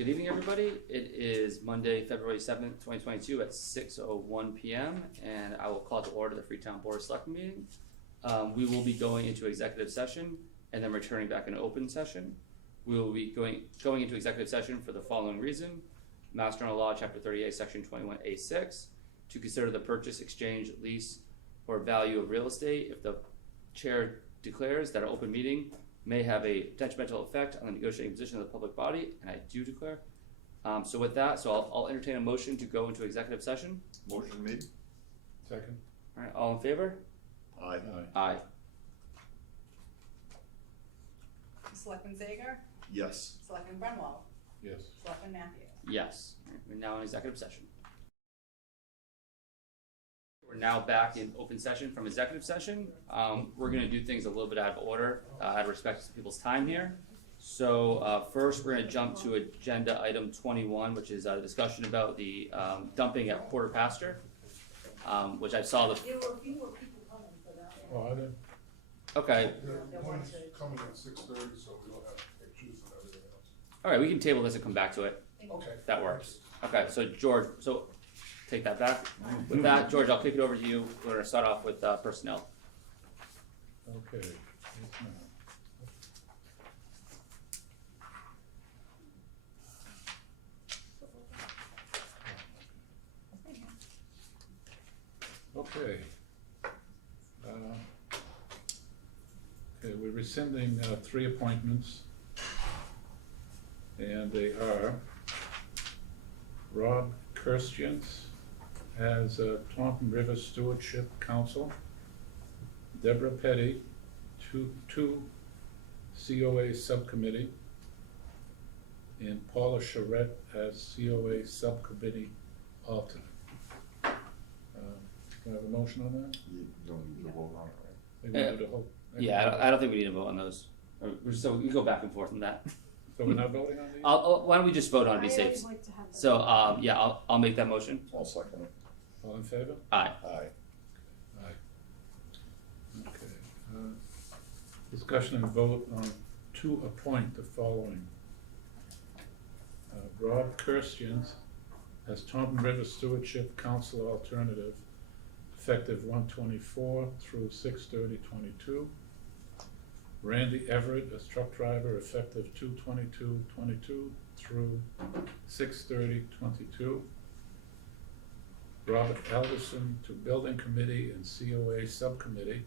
Good evening, everybody. It is Monday, February 7th, 2022 at 6:01 p.m. and I will call to order the Freetown Board of Selectmen meeting. We will be going into executive session and then returning back in open session. We will be going into executive session for the following reason. Mass General Law, Chapter 38, Section 21A6, to consider the purchase, exchange, lease, or value of real estate if the chair declares that an open meeting may have a detrimental effect on the negotiating position of the public body, and I do declare. So with that, I'll entertain a motion to go into executive session. Motion made. Second. All right, all in favor? Aye. Aye. Selectman Zager? Yes. Selectman Brunwald? Yes. Selectman Matthew? Yes. All right, we're now in executive session. We're now back in open session from executive session. We're going to do things a little bit out of order, out of respect to people's time here. So first, we're going to jump to agenda item 21, which is a discussion about the dumping at Porter Pasture, which I saw the. There were a few more people coming for that. Oh, are there? Okay. One's coming at 6:30, so we don't have pictures and everything else. All right, we can table this and come back to it. Okay. That works. Okay, so George, take that back. With that, George, I'll kick it over to you. We're going to start off with personnel. Okay. Yes, ma'am. Okay. Okay, we're rescinding 3 appointments, and they are Rob Kirstians as Taunton River Stewardship Council, Deborah Petty, two COA Subcommittee, and Paula Charette as COA Subcommittee Alternate. Can I have a motion on that? You don't need to vote on it, right? Maybe we'll do the whole. Yeah, I don't think we need to vote on those. So we can go back and forth on that. So we're not voting on these? Why don't we just vote on it to be safe? So yeah, I'll make that motion. I'll second it. All in favor? Aye. Aye. Aye. Okay. Discussion and vote on to appoint the following. Rob Kirstians as Taunton River Stewardship Council Alternative, effective 1/24 through 6/30/22. Randy Everett as truck driver, effective 2/22/22 through 6/30/22. Robert Alderson to Building Committee and COA Subcommittee,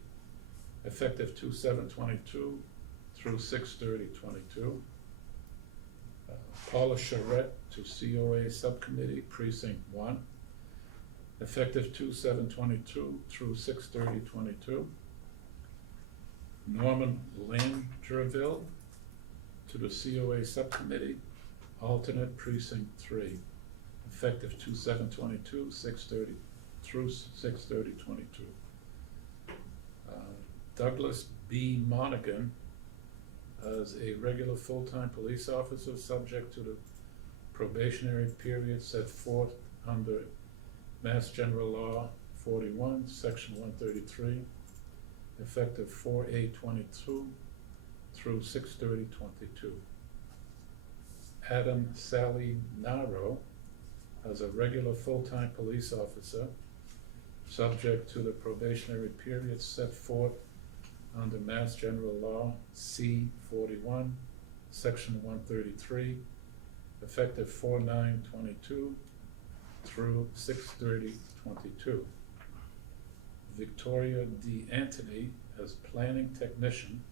effective 2/7/22 through 6/30/22. Paula Charette to COA Subcommittee, Precinct 1, effective 2/7/22 through 6/30/22. Norman Landerville to the COA Subcommittee, alternate Precinct 3, effective 2/7/22, 6/30 through 6/30/22. Douglas B. Monaghan as a regular full-time police officer, subject to the probationary period set forth under Mass General Law 41, Section 133, effective 4/8/22 through 6/30/22. Adam Sally Naro as a regular full-time police officer, subject to the probationary period set forth under Mass General Law C-41, Section 133, effective 4/9/22 through 6/30/22. Victoria D. Anthony as planning technician,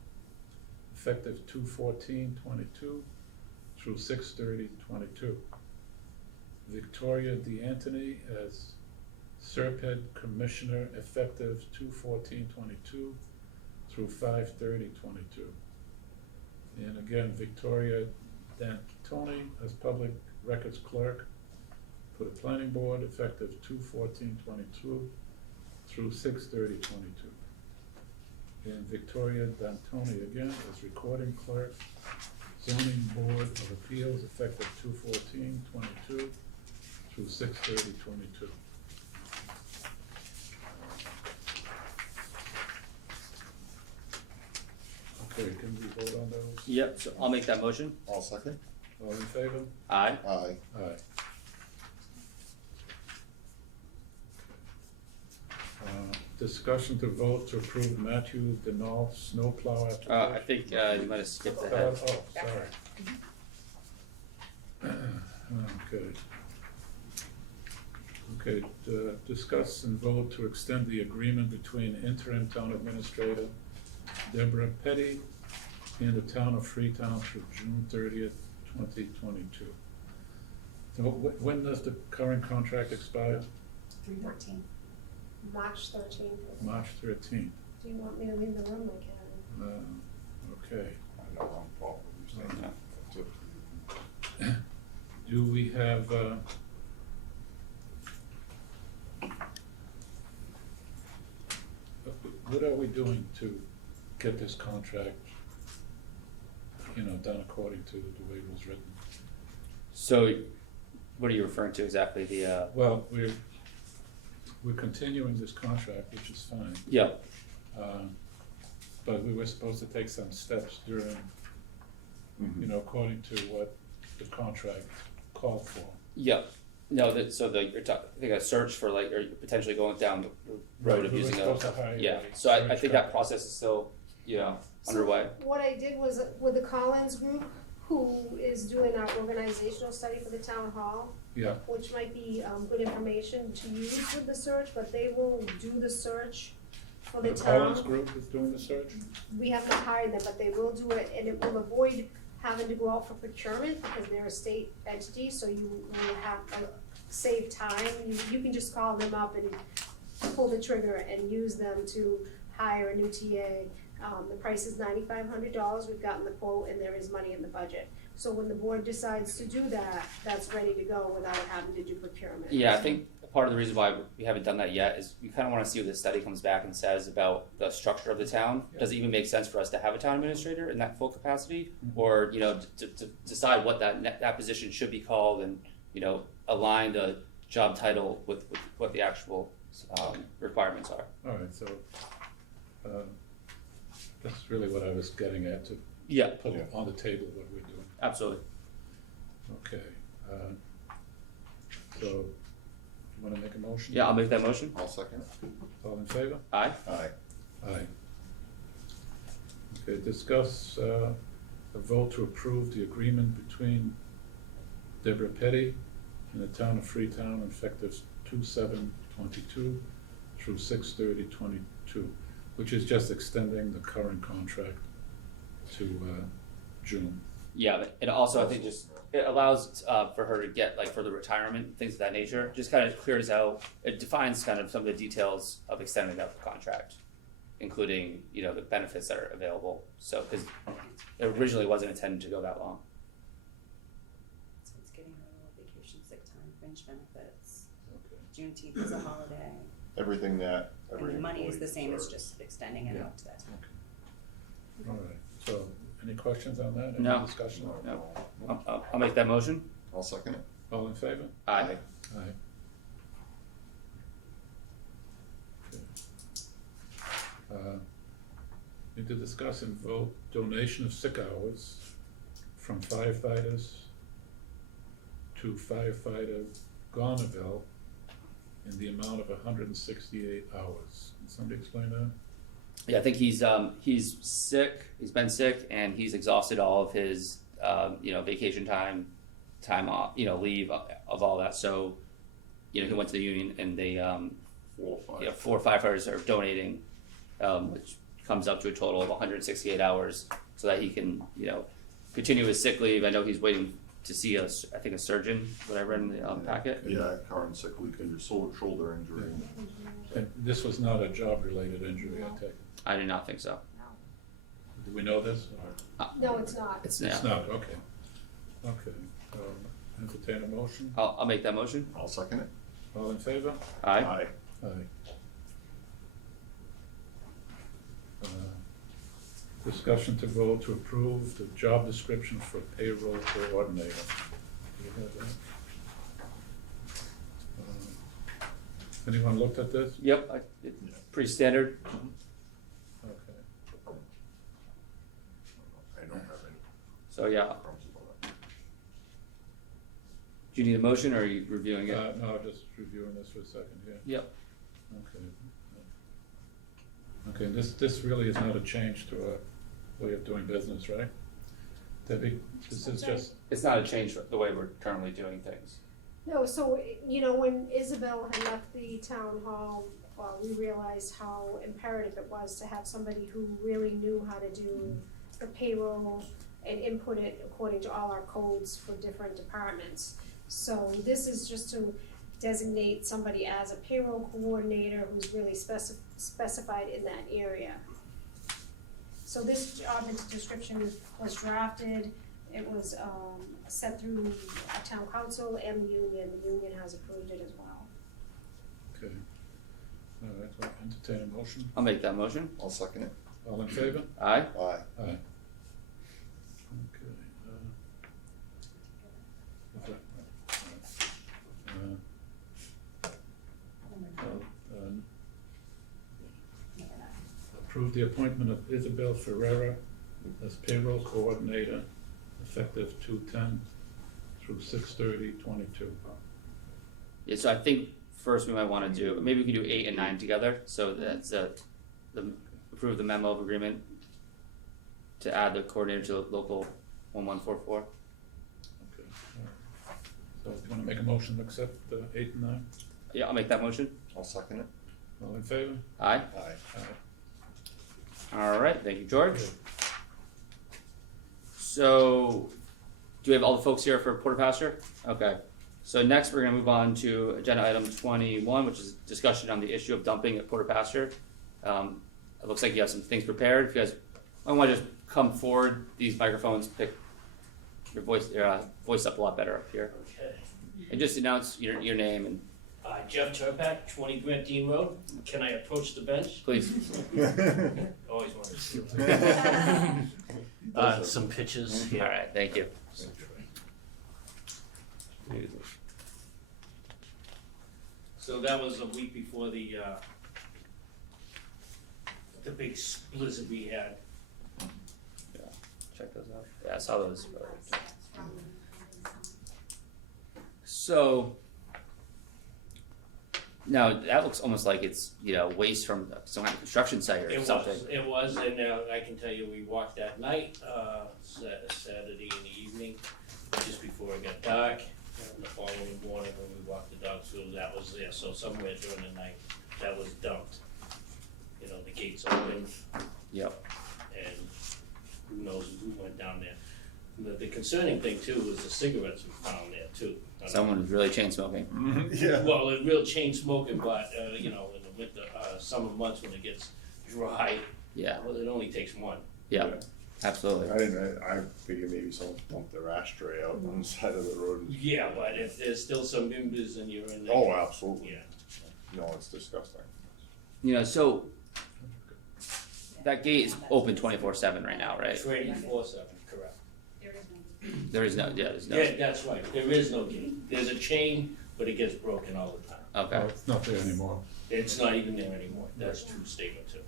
effective 2/14/22 through 6/30/22. Victoria D. Anthony as Serped commissioner, effective 2/14/22 through 5/30/22. And again, Victoria D'Antoni as public records clerk for the planning board, effective 2/14/22 through 6/30/22. And Victoria D'Antoni again as recording clerk, zoning board of appeals, effective 2/14/22 through 6/30/22. Okay, can we vote on those? Yep, so I'll make that motion. I'll second. All in favor? Aye. Aye. Aye. Discussion to vote to approve Matthew Denal snowplow application. I think, you might have skipped ahead. Oh, sorry. Okay. Okay, discuss and vote to extend the agreement between interim town administrator Deborah Petty and the town of Freetown through June 30th, 2022. So when does the current contract expire? 3/13. March 13th. March 13th. Do you want me to leave the room? I can. Okay. I know, I'm probably saying No. that's it. Do we have, what are we doing to get this contract, done according to the way it was written? So, what are you referring to exactly, the, Well, we're continuing this contract, which is fine, yeah, but we were supposed to take some steps during, according to what the contract called for. yeah. No, you're talking, I think a search for like, or potentially going down the road of We were using supposed to hire yeah, a so I search think that company. process is still, So underway. What I did was with the Collins Group, who is doing our organizational study for the town hall, Yeah, which might be good information to use with the search, but they will do the search for the the town. Collins Group is doing the search? We haven't hired them, but they will do it, and it will avoid having to go out for procurement, because they're a state entity, so you will have, save time. You can just call them up and pull the trigger and use them to hire a new TA. The price is $9,500, we've gotten the quote, and there is money in the budget. So when the board decides to do that, that's ready to go without having to do procurement. Yeah, I think part of the reason why we haven't done that yet is we kind of want to see what the study comes back and says about the structure of the town. Yeah. Does it even make sense for us to have a town administrator in that full capacity? Mhm. Or, to decide what that position should be called and, align the job title with what the actual requirements are. All right, so, that's really what I was getting at, to Yeah, put Yeah. on the table what we're doing. absolutely. Okay, so, you wanna make a motion? Yeah, I'll make that motion. I'll second. All in favor? Aye. Aye. Aye. Okay, discuss, a vote to approve the agreement between Deborah Petty and the town of Freetown effective 2/7/22 through 6/30/22, which is just extending the current contract to, June. Yeah, but it also, I think, it allows for her to get like further retirement, things of that nature. Just kind of clears out, it defines kind of some of the details of extending out the contract, including, the benefits that are available. So, because it originally wasn't intended to go that long. So it's getting her a little vacation, sick time, fringe benefits. Okay. Juneteenth is a holiday. Everything that And every the money is employee the same, it's deserves. just extending it Yeah. out to that time. All right, so, any questions on that? No. Any discussion? No. I'll make that motion. I'll second it. All in favor? Aye. Aye. Okay. Need to discuss and vote donation of sick hours from firefighters to firefighter Garnerville in the amount of 168 hours. Can somebody explain that? Yeah, I think he's sick. He's been sick, and he's exhausted all of his vacation time off, leave of all that. So, he went to the union, and they 4 firefighters are donating, which comes up to a total of 168 hours, so that he can continue his sick leave. I know he's waiting to see a surgeon, whatever in the packet. Yeah, current sick leave, your shoulder injury. And this was not a job-related injury, I take it. I do not think so. Do we know this? Or? No, it's not. It's It's not, okay. Okay, entertain a motion. I'll make that motion. I'll second it. All in favor? Aye. Aye. Discussion to vote to approve the job description for payroll coordinator. Do you have that? Anyone looked at this? Yep. It's pretty standard. Okay. I don't have any So yeah, problems about that. Do you need a motion, or are you reviewing it? No, just reviewing this for a second here. Yep. Okay. Okay, this really is not a change to our way of doing business, right? Debbie, this is just, It's not a change for the way we're currently doing things. No, so, when Isabel had left the town hall, we realized how imperative it was to have somebody who really knew how to do the payroll and input it according to all our codes for different departments. So this is just to designate somebody as a payroll coordinator who's really specified in that area. So this job description was drafted, it was, sent through our town council and the union has approved it as well. okay. All right, so entertain a motion. I'll make that motion. I'll second it. All in favor? Aye. Aye. Aye. Okay. What's that? Approve the appointment of Isabel Ferreira as payroll coordinator effective 2/10 through 6/30/22. Yeah, so I think first we might wanna do, maybe we can do 8 and 9 together, so that's, approve the memo of agreement to add the coordinator to local 1144. Okay. All right. So do you wanna make a motion to accept 8 and 9? Yeah, I'll make that motion. I'll second it. All in favor? Aye. Aye. Aye. Alright, thank you, George. So, do we have all the folks here for Porter Pasture? Okay, so next we're gonna move on to agenda item 21, which is discussion on the issue of dumping at Porter Pasture. It looks like you have some things prepared. If you guys, I wanna just come forward, these microphones pick your voice up a lot better up here. Okay. And just announce your name and Jeff Turpak, 20 Grant Dean Road. Can I approach the bench? please. Always wanted to see Does it? some pictures here. Alright, thank you. So that was a week before the big blizzard we had. Check those out. Yeah, I saw those. So, now that looks almost like it's, waste from some kind of construction site or something. It was, and I can tell you, we walked that night, Saturday in the evening, just before it got dark. And the following morning, when we walked the dogs through, that was there, so somewhere during the night, that was dumped. The gates opened, Yep. and who knows who went down there. The concerning thing too was the cigarettes we found there too. Someone was really chain smoking. Yeah. Well, the real chain smoking, but, in the winter, summer months when it gets dry, Yeah, well, it only takes one. yeah, absolutely. I figured maybe someone dumped their ashtray out on the side of the road. Yeah, but if there's still some members and you're in there. Oh, absolutely. Yeah. No, it's disgusting. So that gate is open 24/7 right now, right? 24/7, correct. There's no. Yeah, that's right, there is no gate. There's a chain, but it gets broken all the time. Oh, Okay. it's not there anymore. It's not even there anymore, that's true statement too.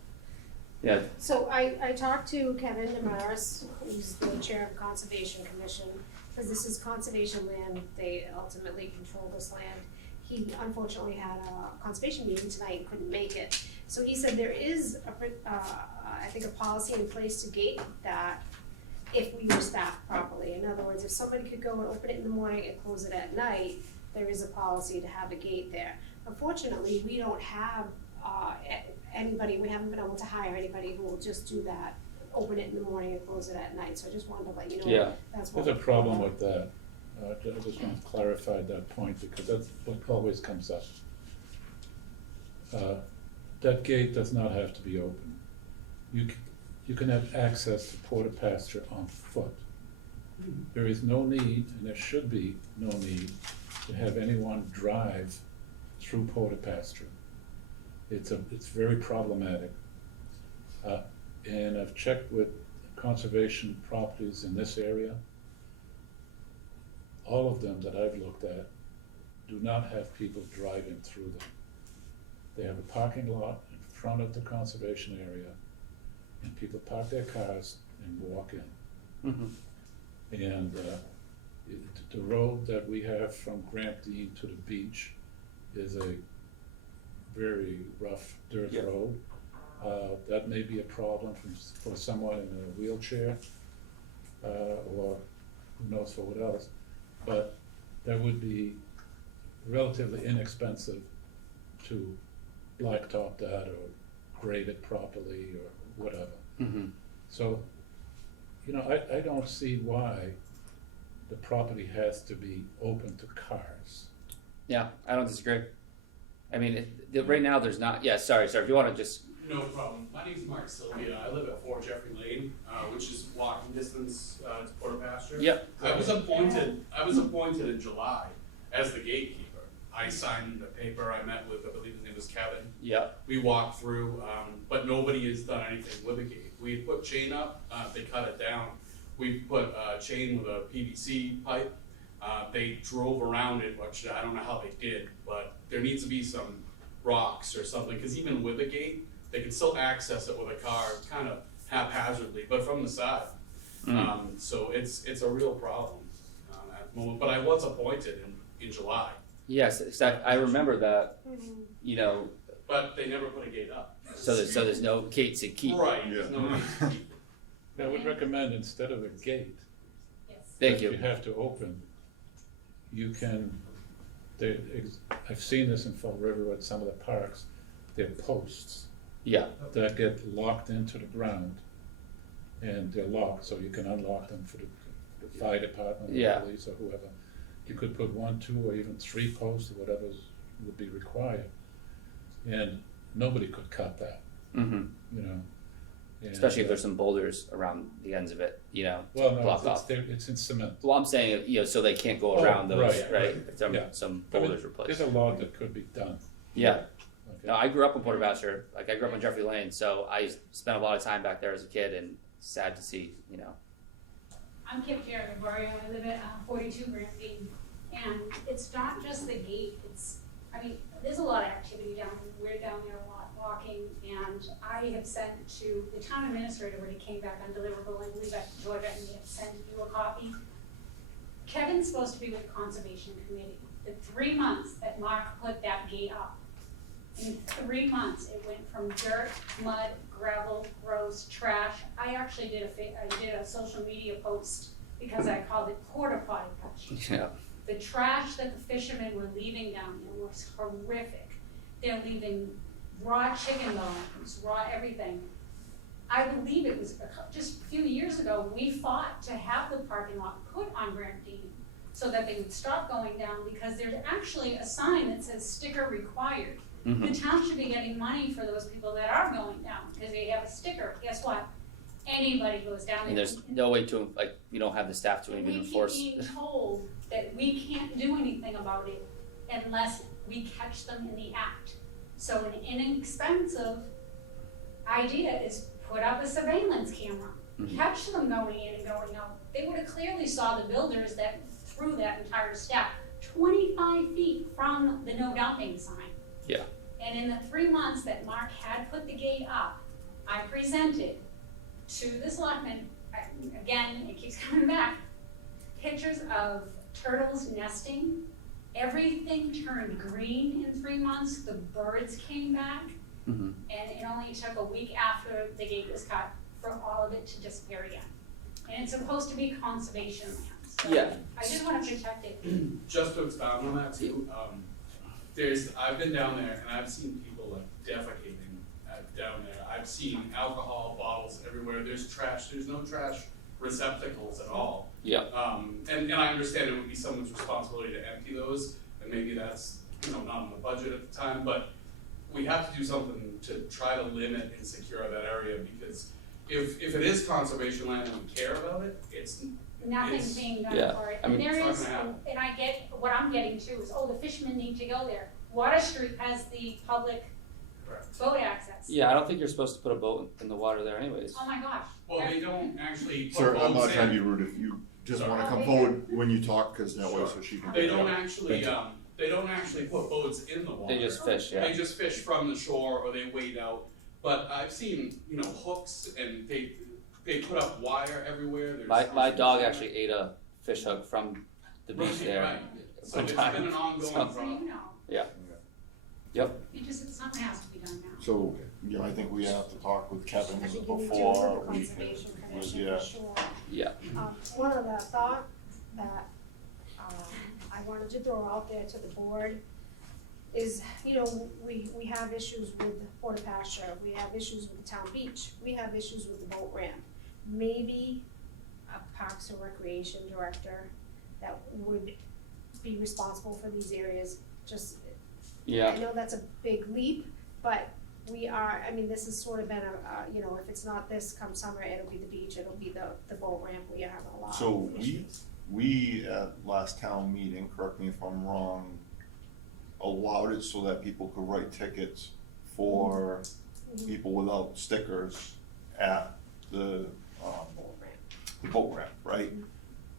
Yeah. So I talked to Kevin Damaris, who's the chair of the Conservation Commission, because this is conservation land, they ultimately control this land. He unfortunately had a conservation meeting tonight and couldn't make it. So he said there is I think a policy in place to gate that if we were staffed properly. In other words, if somebody could go and open it in the morning and close it at night, there is a policy to have a gate there. Unfortunately, we don't have anybody, we haven't been able to hire anybody who will just do that, open it in the morning and close it at night, so I just wanted to let you know Yeah. that's what. There's a problem with that. I just want to clarify that point because that's what always comes up. That gate does not have to be open. You can have access to Porter Pasture on foot. There is no need, and there should be no need, to have anyone drive through Porter Pasture. It's very problematic. And I've checked with conservation properties in this area. All of them that I've looked at do not have people driving through them. They have a parking lot in front of the conservation area, and people park their cars and walk in. Mm-hmm. And The road that we have from Grant Dean to the beach is a very rough dirt Yeah. road. That may be a problem for someone in a wheelchair, or who knows for what else. But that would be relatively inexpensive to blacktop that or grade it properly or whatever. Mm-hmm. So, I don't see why the property has to be open to cars. Yeah, I don't disagree. I mean, right now there's not. Yeah, sorry. If you want to just. No problem. My name's Mark Sylvia. I live at 4 Jeffrey Lane, which is walking distance to Porter Pasture. Yep. I was appointed in July as the gatekeeper. I signed the paper. I met with, I believe his name was Kevin. Yeah. We walked through, but nobody has done anything with the gate. We put chain up, they cut it down. We put chain with a PVC pipe. They drove around it, which I don't know how they did, but there needs to be some rocks or something, because even with a gate, they can still access it with a car, kind of haphazardly, but from the side. So it's a real problem at the moment. But I was appointed in July, Yes, I remember that. but they never put a gate up. So there's no gate to keep. Right, Yeah. there's no gate to keep. I would recommend instead of a gate Thank that you. you have to open, you can, I've seen this in Fall River at some of the parks, they're posts Yeah. that get locked into the ground, and they're locked, so you can unlock them for the fire department or Yeah. police or whoever. You could put 1, 2, or even 3 posts or whatever would be required, and nobody could cut that, Mm-hmm. And, Especially if there's some boulders around the ends of it, to well, block no, off. it's in cement. Well, I'm saying, so they can't go Oh, around those, right, right? If yeah. some I mean, boulders replaced. There's a lot that could be done. Yeah. Okay. No, I grew up in Porter Pasture. Like I grew up on Jeffrey Lane, so I spent a lot of time back there as a kid, and sad to see, I'm Kim Caravario, I live at 42 Grand Dean, and it's not just the gate, there's a lot of activity down there, we're down there a lot walking, and I have sent to the town administrator when he came back undeliverable, and we got to Georgia, and he had sent you a copy. Kevin's supposed to be with the Conservation Committee. The 3 months that Mark put that gate up, in 3 months, it went from dirt, mud, gravel, gross, trash. I actually did a social media post because I called it porta potty patch. yeah. The trash that the fishermen were leaving down there was horrific. They're leaving raw chicken bones, raw everything. I believe it was just a few years ago, we fought to have the parking lot put on Grant Dean so that they would stop going down, because there's actually a sign that says sticker required. Mm-hmm. The town should be getting money for those people that are going down, because they have a sticker. Guess what? Anybody goes down there. And there's no way to, we don't have the staff to And even we enforce. keep being told that we can't do anything about it unless we catch them in the act. So an inexpensive idea is put up a surveillance camera, Mhm. catch them going in and going out. They would have clearly saw the builders that threw that entire stack 25 feet from the no dumping sign. Yeah. And in the 3 months that Mark had put the gate up, I presented to the selectmen, again, it keeps coming back, pictures of turtles nesting. Everything turned green in 3 months, the birds came back, Mm-hmm. and it only took a week after the gate was cut for all of it to disappear again. And it's supposed to be conservation land, so Yeah. I just wanna protect it. Just to expound on that too, I've been down there and I've seen people like defecating down there. I've seen alcohol bottles everywhere. There's trash. There's no trash receptacles at all. Yeah. And I understand it would be someone's responsibility to empty those, and maybe that's not in the budget at the time. But we have to do something to try to limit and secure that area, because if it is conservation land and we care about it, it's Nothing's being done Yeah, for it, I and mean- there It's is, not gonna happen. and I get, what I'm getting too is, the fishermen need to go there. Water Street has the public correct. boat access. Yeah, I don't think you're supposed to put a boat in the water there anyways. Oh my gosh. Well, they don't actually put Sir, I'm not boats trying to in. be rude, if you just Sorry. wanna come forward when you talk, cause that way so she can. They don't actually put boats in the water. They just fish, They yeah. just fish from the shore or they wade out. But I've seen, hooks, and they put up wire everywhere. There's My dog actually ate a fish hook from the beach there. Right. So Good it's time. been an ongoing So- So process. you know, Yep, something has to be done now. So, you know, I think we have to talk with Kevin I think you need to before with the we can, conservation commission yeah. for sure. yeah, One other thought that, I wanted to throw out there to the board is, you know, we have issues with Porta Pasture, we have issues with the town beach, we have issues with the boat ramp. Maybe a Parks and Recreation director that would be responsible for these areas, just, yeah. I know that's a big leap, but we are, I mean, this has sort of been you know, if it's not this come summer, it'll be the beach, it'll be the boat ramp, we have a lot So of issues. we at last town meeting, correct me if I'm wrong, allowed it so that people could write tickets for Mhm. people without stickers at the Boat ramp. the boat ramp, right?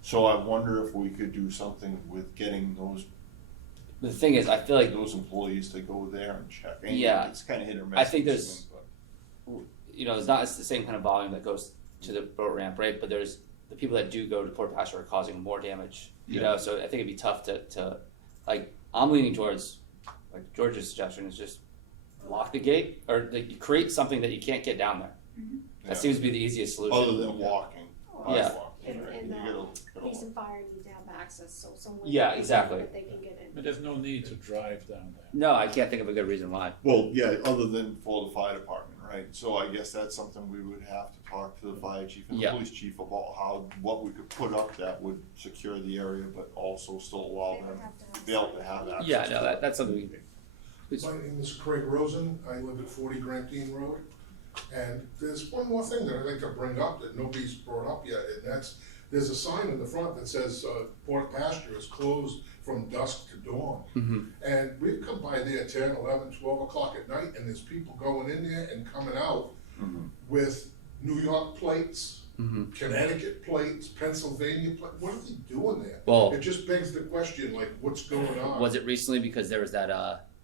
So I wonder if we could do something with getting The thing is, I feel like, those employees to go there and check. And Yeah. It's kinda hit or miss. I think with there's- swimming, you know, it's the same kind of volume that goes to the boat ramp, right? But there's the people that do go to Port Pasture are causing more damage, you Yeah. know, so I think it'd be tough to, like, I'm leaning towards, like George's suggestion is just lock the gate, or like, you create something that you can't get down there. Yeah. That seems to be the easiest solution. Other than walking. Yeah. walking, And- right? and, You gotta Police and fire need to have access, so someone. Yeah, exactly. That they can get in. But there's no need to drive down there. No, I can't think of a good reason why. Well, yeah, other than for the fire department, right? So I guess that's something we would have to talk to the fire chief and the Yeah. police chief about what we could put up that would secure the area, but also still allow They would them have to to have be able to have access. Yeah, to no, it. that's something we can do. My name is Craig Rosen, I live at 40 Grantine Road, and there's one more thing that I'd like to bring up that nobody's brought up yet, and that's, there's a sign in the front that says, Porta Pasture is closed from dusk to dawn. Mhm. And we've come by there 10, 11, 12 o'clock at night, and there's people going in there and coming out Mhm. with New York plates, Mhm. Connecticut plates, Pennsylvania plates, what are they doing there? Well, It just begs the question, like, what's going on? was it recently because there was that,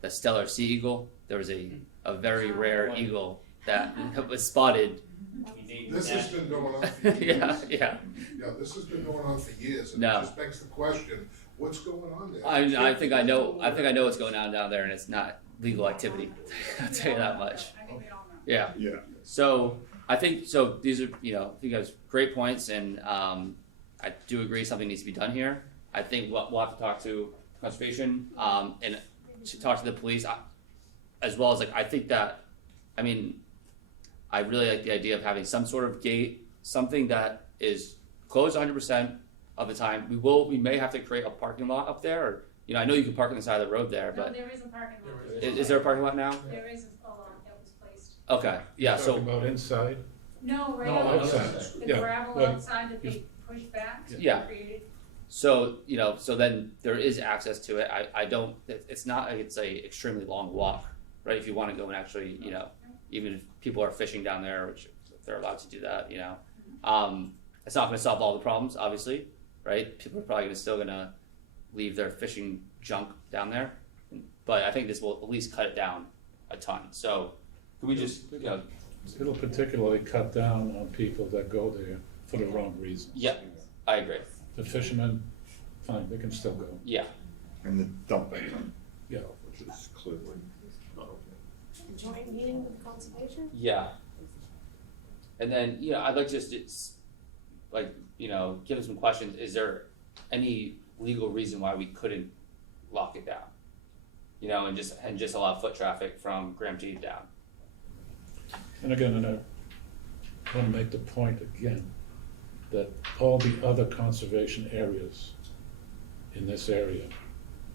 the Stellar Sea Eagle? There was a very rare eagle that was spotted. You need This that. has been going on for years. Yeah. Yeah, this has been going on for years, and it No. just begs the question, what's going on there? I think I know what's going on down there, and it's not legal activity. I'll tell you that much. I think we all know. Yeah. Yeah. So I think these are, you know, I think guys great points, and I do agree something needs to be done here. I think we'll have to talk to conservation and to talk to the police, as well as like I think that, I mean, I really like the idea of having some sort of gate, something that is closed 100% of the time. We may have to create a parking lot up there, or you know, I know you can park on the side of the road there, No, but there is a parking lot. is there a parking lot now? There is a lot that was placed. Okay, yeah. Talking So about inside, No, right No, outside, outside. the Yeah, gravel well, outside that you- they pushed back. Yeah. Created. So, you know, so then there is access to it. I don't, it's not like it's a extremely long walk, right? If you wanna go and actually, you know, even if people are fishing down there, which they're allowed to do that, you know. It's not gonna solve all the problems, obviously, right? People are probably still gonna leave their fishing junk down there. But I think this will at least cut it down a ton. So, can we just, you know, it'll particularly cut down on people that go there for the wrong reasons. yeah, I agree. The fishermen, fine, they can still go. Yeah, And the dumping, Yeah. which is clearly not okay. Joint meeting with conservation? yeah. And then, you know, I'd like to just, like, you know, give us some questions. Is there any legal reason why we couldn't lock it down? You know, and just allow foot traffic from Graham T down. And again, and I want to make the point again, that all the other conservation areas in this area,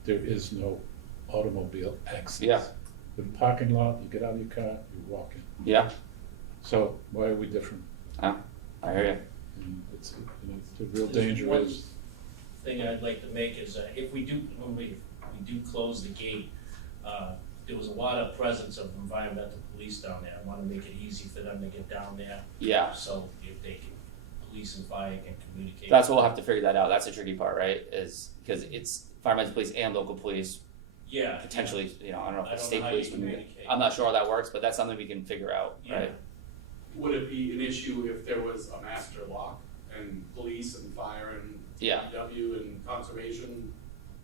there is no automobile access. Yeah. The parking lot, you get out of your car, you walk in. Yeah, So why are we different? I hear you. And it's, you know, the real danger One is, thing I'd like to make is, if we do, when we do close the gate, there was a lot of presence of environmental police down there. I wanna make it easy for them to get down there, Yeah, so if they can, police and fire can communicate. that's what we'll have to figure that out. That's the tricky part, right? Is because it's firemen's police and local police, Yeah. potentially, you know, I don't know if I it's don't state know how police you would be, communicate. I'm not sure how that works, but that's something we can figure out, Yeah. right? Would it be an issue if there was a master lock and police and fire and Yeah. DPW and conservation.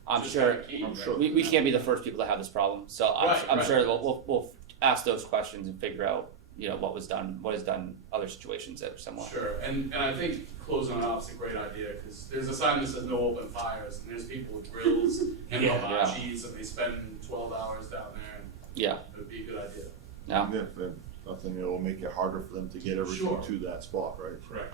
I'm just sure, kinda key, I'm right? sure. we can't be the first people to have this problem, so Right, I'm right. sure we'll ask those questions and figure out, you know, what is done in other situations that are similar. Sure, and I think closing it off is a great idea, cause there's a sign that says no open fires, and there's people with grills and Yeah. hibachis, and they spend 12 hours down there, and Yeah, it would be a good idea. yeah, Yeah, if nothing, it'll make it harder for them to get everything Sure. to that spot, right? Correct.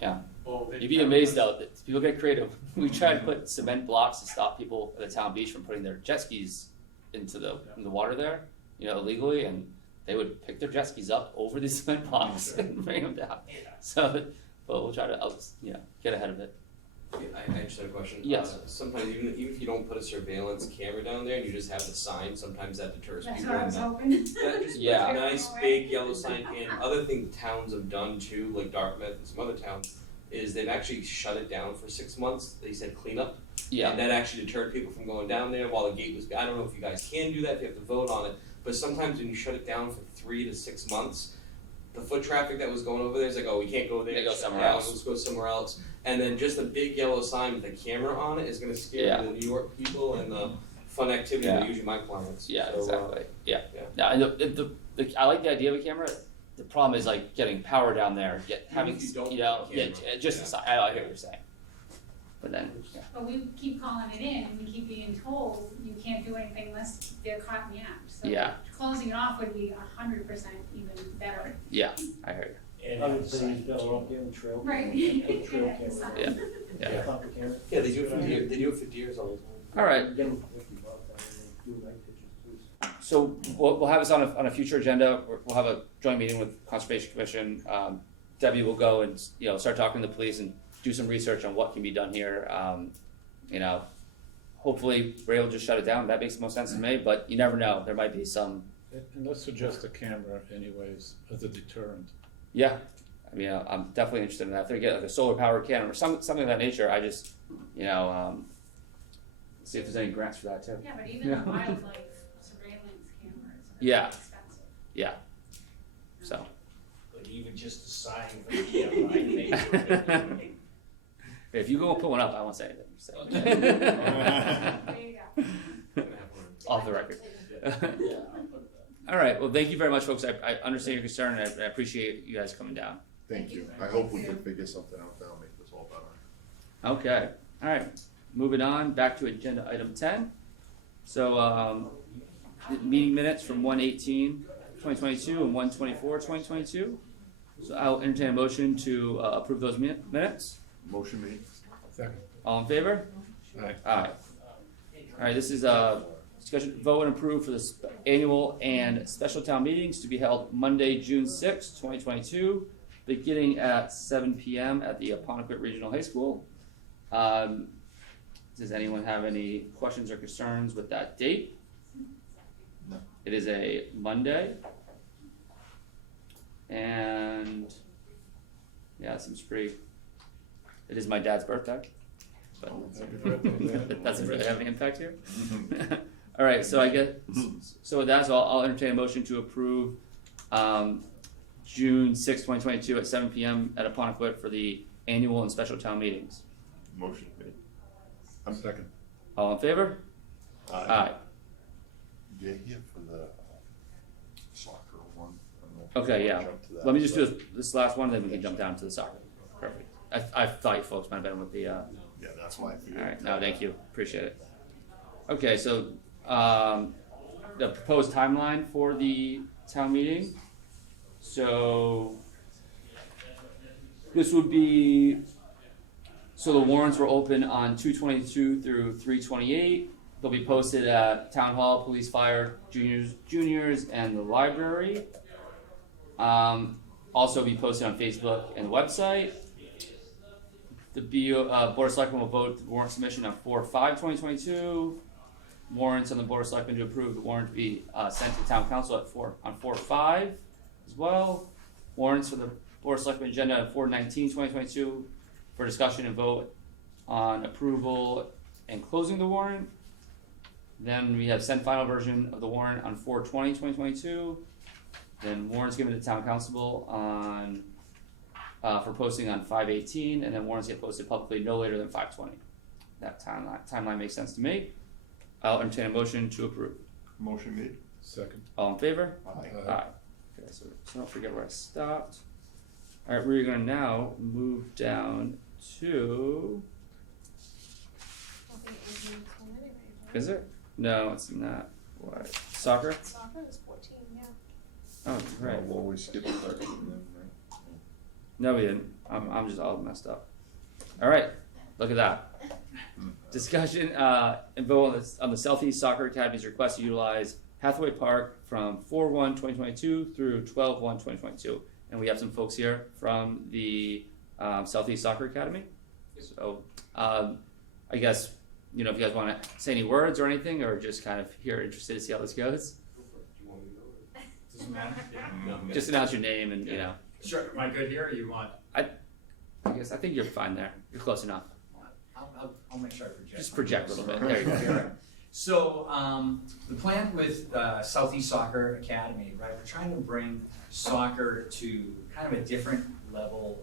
yeah. Well, they- You'd be amazed though, that people get creative. We try to put cement blocks to stop people at the town beach from putting their jet skis into the water there, you know, illegally, and they would pick their jet skis up over these cement blocks and bring them down. So, but we'll try to, get ahead of it. I just had a question. Yes. Sometimes even if you don't put a surveillance camera down there and you just have the sign, sometimes that deters That's people. what I was and hoping. that just Yeah. a nice big yellow sign. And other thing towns have done too, like Dartmouth and some other towns, is they've actually shut it down for 6 months. They said cleanup. Yeah, And that actually deterred people from going down there while the gate was, I don't know if you guys can do that, if you have to vote on it, but sometimes when you shut it down for 3 to 6 months, the foot traffic that was going over there is like, oh, we can't go there. They go shut somewhere down, else. Let's go somewhere else. And then just a big yellow sign with a camera on it is gonna scare Yeah. the New York people and the fun activity Yeah. that usually my clients. yeah, So, exactly, yeah. yeah. Now, and I like the idea of a camera. The problem is like getting power down there, having, if you don't you know, put a camera, just yeah. the sign. I hear what you're saying. But then, yeah. But we keep calling it in, and we keep being told you can't do anything unless they're caught in the act. So Yeah. closing it off would be 100% even better. Yeah, I hear And I have would a say sign. he's better off getting trail. Right. Trail camera. Yeah. Yeah. Copper camera. Yeah, they do it for deer, they do it for deers all the time. All right. Get them for $50 and they do night pictures too. So we'll have this on a future agenda. We'll have a joint meeting with Conservation Commission. Debbie will go and, you know, start talking to the police and do some research on what can be done here. You know, hopefully we're able to just shut it down. That makes the most sense to me, but you never know. There might be some, And let's suggest a camera anyways as a deterrent. yeah. I mean, I'm definitely interested in that. If they get like a solar powered camera or something of that nature, I just, you know, see if there's any grants for that too. Yeah, but even Yeah. the wildlife surveillance cameras are Yeah. expensive. Yeah. So. But even just a sign for the camera, I think. If you go and put one up, I won't say anything. So. There you go. Off the record. All right. Well, thank you very much, folks. I understand your concern, and I appreciate you guys coming down. Thank you. I hope we can figure something out that'll make this all better. Okay. All right. Moving on back to agenda item 10. So, the meeting minutes from 1/18/2022 and 1/24/2022. So I'll entertain a motion to approve those minutes. Motion made. Second. All in favor? Aye. Aye. All right. This is discussion, vote, and approve for the annual and special town meetings to be held Monday, June 6th, 2022, beginning at 7 p.m. at the Aponequid Regional High School. Does anyone have any questions or concerns with that date? No. It is a Monday. And yeah, it seems pretty. It is my dad's birthday. But Happy birthday, Dad. that doesn't really have any impact here. All right, so I guess, so with that, so I'll entertain a motion to approve June 6th, 2022 at 7 p.m. at Aponequid for the annual and special town meetings. Motion made. Second. All in favor? Aye. Yeah, here for the soccer one. I don't know if Okay, we yeah. wanna jump to that, Let me just but- do this last one, then we can jump down to the soccer. Perfect. I thought you folks might have been with the, Yeah, that's why I figured. all right, no, thank you, appreciate it. Okay, so, the proposed timeline for the town meeting. So, this would be, so the warrants were open on 2/22 through 3/28. They'll be posted at Town Hall, Police, Fire, Juniors, and the library. Also be posted on Facebook and the website. The Board of Selectmen will vote the warrant submission on 4/5/2022. Warrants on the Board of Selectmen to approve the warrant to be sent to Town Council on 4/5 as well. Warrants for the Board of Selectmen agenda on 4/19/2022 for discussion and vote on approval and closing the warrant. Then we have sent final version of the warrant on 4/20/2022. Then warrants given to Town Council on for posting on 5/18, and then warrants get posted publicly no later than 5/20. that timeline makes sense to me. I'll entertain a motion to approve. Motion made. Second. All in favor? Aye. Aye. Okay, so don't forget where I stopped. Alright, we're gonna now move down to, I think Andrew's one anyway, right? is it? No, it's not. What? Soccer? Soccer is 14, yeah. Oh, right. Well, we skipped 13 then, right? No, we didn't. I'm just all messed up. Alright, look at that. Discussion, and vote on the Southeast Soccer Academy's request to utilize Hathaway Park from 4/1/2022 through 12/1/2022. And we have some folks here from the Southeast Soccer Academy. So, I guess, you know, if you guys wanna say any words or anything, or just kind of here interested to see how this goes, Doesn't matter. Yeah. just announce your name and, you know, Sure. Am I good here, or you want? I think you're fine there. You're close enough. I'll make sure I project. Just project a little bit. There you go. So, the plan with Southeast Soccer Academy, right, we're trying to bring soccer to kind of a different level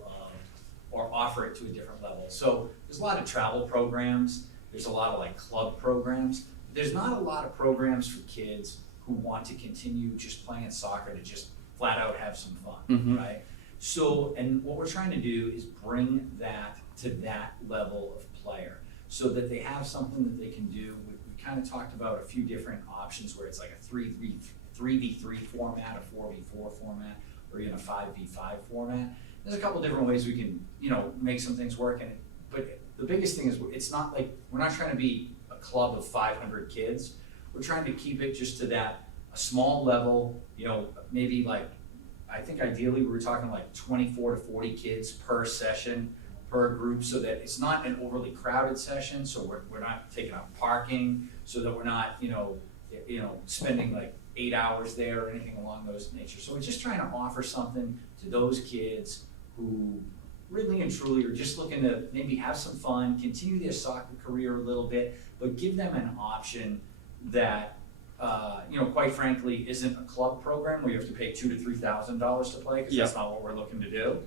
or offer it to a different level. So there's a lot of travel programs, there's a lot of like club programs. There's not a lot of programs for kids who want to continue just playing soccer to just flat out have some fun, Mhm. right? So, and what we're trying to do is bring that to that level of player so that they have something that they can do. We kind of talked about a few different options where it's like a 3v3 format, a 4v4 format, or even a 5v5 format. There's a couple different ways we can, you know, make some things work in it. But the biggest thing is it's not like, we're not trying to be a club of 500 kids. We're trying to keep it just to that, a small level, you know, maybe like, I think ideally we were talking like 24 to 40 kids per session, per group, so that it's not an overly crowded session, so we're not taking up parking, so that we're not, you know, spending like 8 hours there or anything along those nature. So we're just trying to offer something to those kids who really and truly are just looking to maybe have some fun, continue their soccer career a little bit, but give them an option that, you know, quite frankly, isn't a club program where you have to pay $2,000 to $3,000 to play, because that's not what we're looking to do.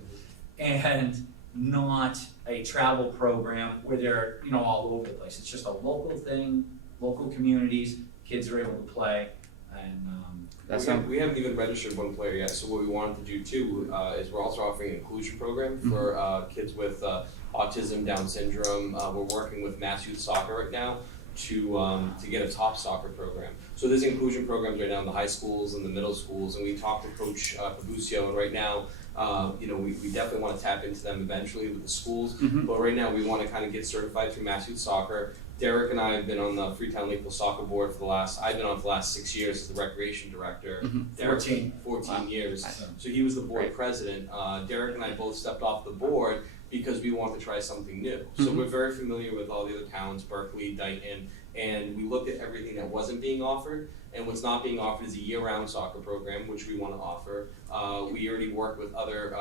And not a travel program where they're, you know, all over the place. It's just a local thing, local communities, kids are able to play, and we haven't even registered one player yet, so what we wanted to do too is we're also offering an inclusion program for kids with autism, Down syndrome. We're working with Mass Youth Soccer right now to get a top soccer program. So there's inclusion programs right now in the high schools and the middle schools, and we talked to Coach Fabusio, and right now, you know, we definitely want to tap into them eventually with the schools, but right now we want to kind of get certified through Mass Youth Soccer. Derek and I have been on the Freetown Lakeville Soccer Board I've been on for the last 6 years as the recreation director. 14 years. Wow. So he was the board president. Derek and I both stepped off the board because we wanted to try something new. So we're very familiar with all the other towns, Berkeley, Dighton, and we looked at everything that wasn't being offered, and what's not being offered is a year-round soccer program, which we want to offer. We already work with other,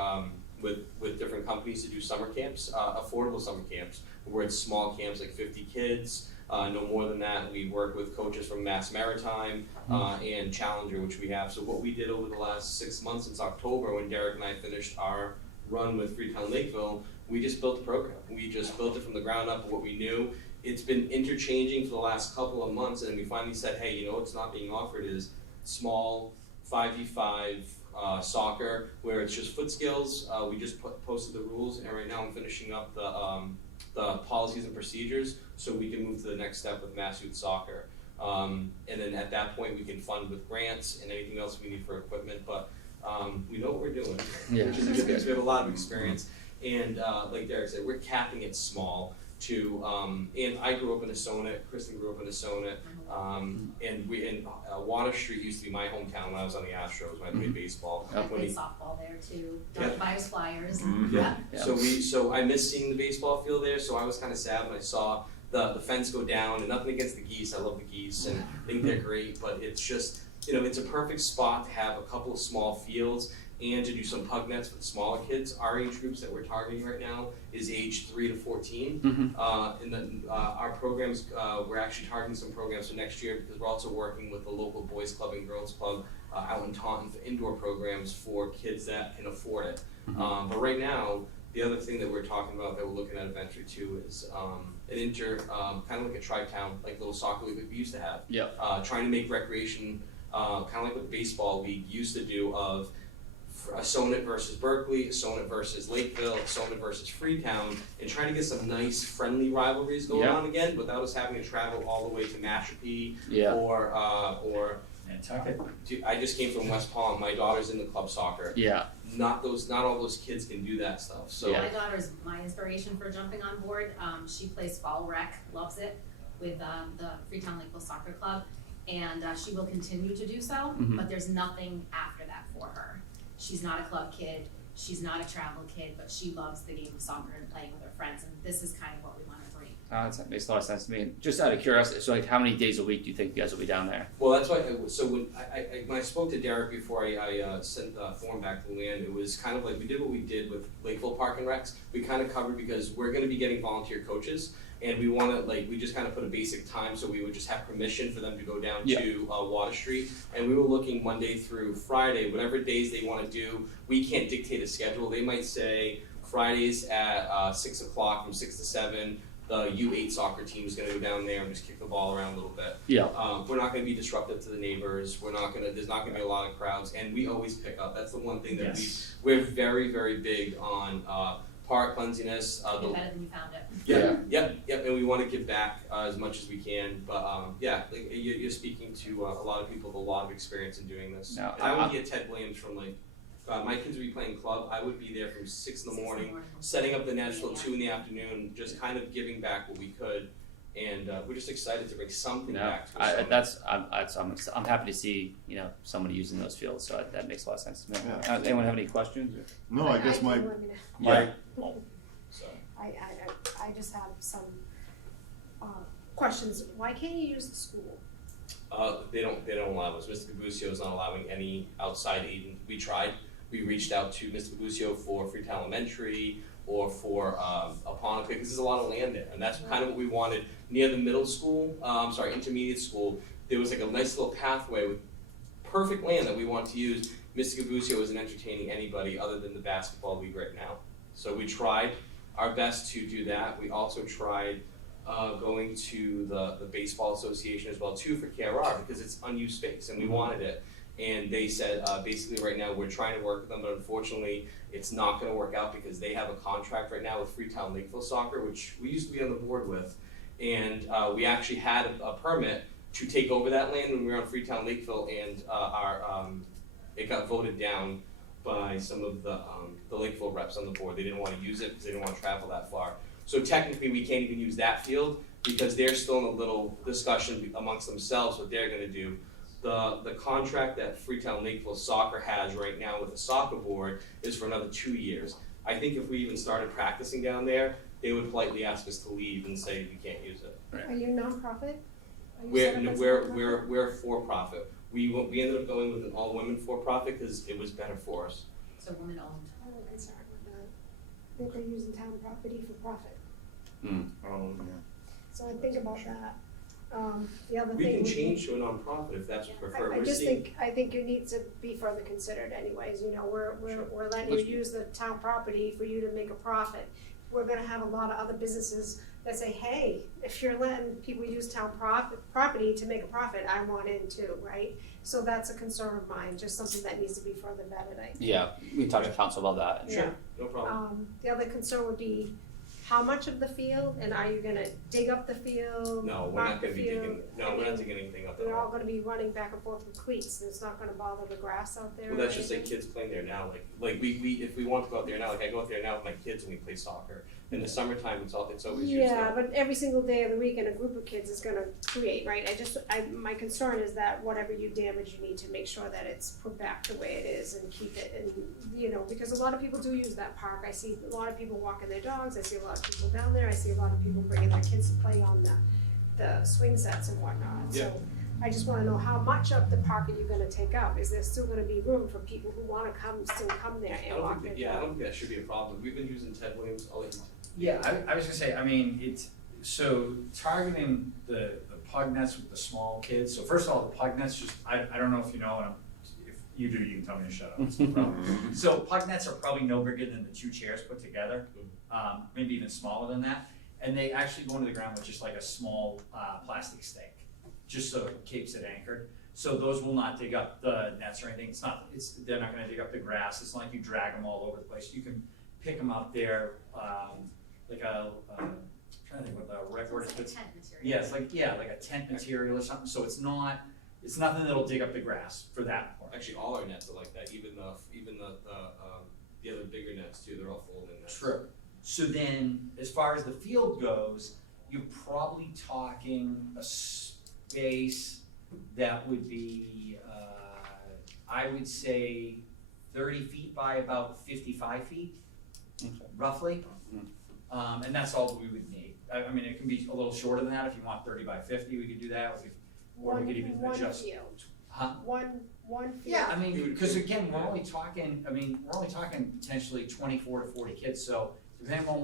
with different companies to do summer camps, affordable summer camps, where it's small camps like 50 kids, no more than that. We work with coaches from Mass Maritime and Challenger, which we have. So what we did over the last 6 months since October, when Derek and I finished our run with Freetown Lakeville, we just built a program. We just built it from the ground up of what we knew. It's been interchanging for the last couple of months, and we finally said, hey, you know what's not being offered is small 5v5 soccer, where it's just foot skills. We just posted the rules, and right now I'm finishing up the policies and procedures so we can move to the next step with Mass Youth Soccer. And then at that point we can fund with grants and anything else we need for equipment, but we know what we're doing, which is a good thing. We have a lot of experience, and like Derek said, we're capping it small to, and I grew up in Asona, Kristen grew up in Asona, and Water Street used to be my hometown when I was on the Astros, when I played baseball. I played softball there too, Flyers Flyers. So I missed seeing the baseball field there, so I was kind of sad when I saw the fence go down, and nothing against the geese, I love the geese, and I think they're great, but it's just, you know, it's a perfect spot to have a couple of small fields and to do some pug nets for the smaller kids. Our age groups that we're targeting right now is age 3 to 14. And then our programs, we're actually targeting some programs for next year because we're also working with the local boys club and girls club out in Taunton for indoor programs for kids that can afford it. But right now, The other thing that we're talking about that we're looking at eventually too is an kind of like a tri-town, like little soccer league that we used to have. Yeah. Trying to make recreation, kind of like what baseball league used to do of a Sonnet versus Berkeley, a Sonnet versus Lakeville, a Sonnet versus Freetown, and trying to get some nice friendly rivalries going on again without us having to travel all the way to Mashpee or Nantucket. I just came from West Palm. My daughter's in the club soccer. Yeah. Not all those kids can do that stuff. So My daughter's my inspiration for jumping on board. She plays fall rec, loves it, with the Freetown Lakeville Soccer Club, and she will continue to do so, but there's nothing after that for her. She's not a club kid, she's not a travel kid, but she loves the game of soccer and playing with her friends, and this is kind of what we want to bring. That makes a lot of sense to me. Just out of curiosity, so like how many days a week do you think you guys will be down there? Well, that's why. So when I spoke to Derek before I sent the form back to Luann, it was kind of like we did what we did with Lakeville Park and Recs. We kind of covered because we're going to be getting volunteer coaches, and we want to we just kind of put a basic time, so we would just have permission for them to go down to Water Street, and we were looking Monday through Friday, whatever days they want to do. We can't dictate a schedule. They might say Fridays at 6 o'clock from 6 to 7. The U8 soccer team is going to go down there and just kick the ball around a little bit. Yeah. We're not going to be disruptive to the neighbors. There's not going to be a lot of crowds, and we always pick up. That's the one thing that we're very, very big on park cleanliness. Better than you found it. Yep. And we want to give back as much as we can. But you're speaking to a lot of people with a lot of experience in doing this. No, and I would get Ted Williams from my kids would be playing club. I would be there from 6 in the morning, setting up the nets till 2 in the afternoon, just kind of giving back what we could, and we're just excited to bring something back to us. I'm happy to see somebody using those fields, so that makes a lot of sense to me. Anyone have any questions? No, I guess my, So I just have some questions. Why can't you use the school? they don't allow us. Mr. Cabusio is not allowing any outside agent. We tried. We reached out to Mr. Cabusio for Freetown Elementary or for Aponequid, because there's a lot of land there, and that's kind of what we wanted near the middle school. Intermediate school. There was like a nice little pathway with perfect land that we wanted to use. Mr. Cabusio isn't entertaining anybody other than the basketball league right now. So we tried our best to do that. We also tried going to the baseball association as well too for KRR, because it's unused space and we wanted it. And they said basically right now we're trying to work with them, but unfortunately it's not going to work out because they have a contract right now with Freetown Lakeville Soccer, which we used to be on the board with, and we actually had a permit to take over that land when we were on Freetown Lakeville, and it got voted down by some of the Lakeville reps on the board. They didn't want to use it because they didn't want to travel that far. So technically we can't even use that field because they're still in a little discussion amongst themselves what they're going to do. The contract that Freetown Lakeville Soccer has right now with the soccer board is for another 2 years. I think if we even started practicing down there, they would politely ask us to leave and say we can't use it. Are you a nonprofit? We're for profit. We ended up going with an all-women for-profit because it was better for us. So women owned. I'm a little concerned with that. That they're using town property for profit. oh, yeah. So I think about that. The other We thing can would be- change to a nonprofit if that's preferred. I think it needs to be further considered anyways, we're letting you use the town property for you to make a profit. We're gonna have a lot of other businesses that say, hey, if you're letting people use town property to make a profit, I want in too, right? So that's a concern of mine, just something that needs to be further vetted, I think. Yeah, we can talk to council about that. Sure, no problem. The other concern would be how much of the field, and are you gonna dig up the field? No, we're mark not gonna the be field? digging, no, we're not digging anything up at They're all all. gonna be running back and forth with cleats, and it's not gonna bother the grass out there. Well, or that's just like anything? kids playing there now, like we if we want to go out there now, like I go out there now with my kids and we play soccer. In the summertime, it's always used Yeah, up. but every single day of the week, and a group of kids is gonna create, right? My concern is that whatever you damage, you need to make sure that it's put back the way it is and keep it, and, because a lot of people do use that park. I see a lot of people walking their dogs, I see a lot of people down there, I see a lot of people bringing their kids to play on the swing sets and whatnot. Yeah. So I just wanna know how much of the park are you gonna take up? Is there still gonna be room for people who wanna still come there and walk their dog? I don't think that should be a problem. We've been using Ted Williams. Yeah, I was gonna say, I mean, it's, so targeting the pug nets with the small kids, so first of all, the pug nets, just, I don't know if you know, and You do, you can tell me to shut up, it's no problem. So puck nets are probably no bigger than the 2 chairs put together, maybe even smaller than that. And they actually go into the ground with just like a small plastic stake, just so it keeps it anchored. So those will not dig up the nets or anything. They're not gonna dig up the grass. It's not like you drag them all over the place. You can pick them up there, like I'm trying to think what the right word is. It's like a tent material. Yeah, it's like a tent material or something. So it's nothing that'll dig up the grass for that part. Actually, all our nets are like that, even the other bigger nets too, they're all folding nets. True. So then, as far as the field goes, you're probably talking a space that would be, I would say 30 feet by about 55 feet, roughly. And that's all that we would need. I mean, it can be a little shorter than that. If you want 30 by 50, we could do that. Or we could even adjust. One field. Huh? One field. Yeah, I mean, because again, we're only talking potentially 24 to 40 kids, so depending on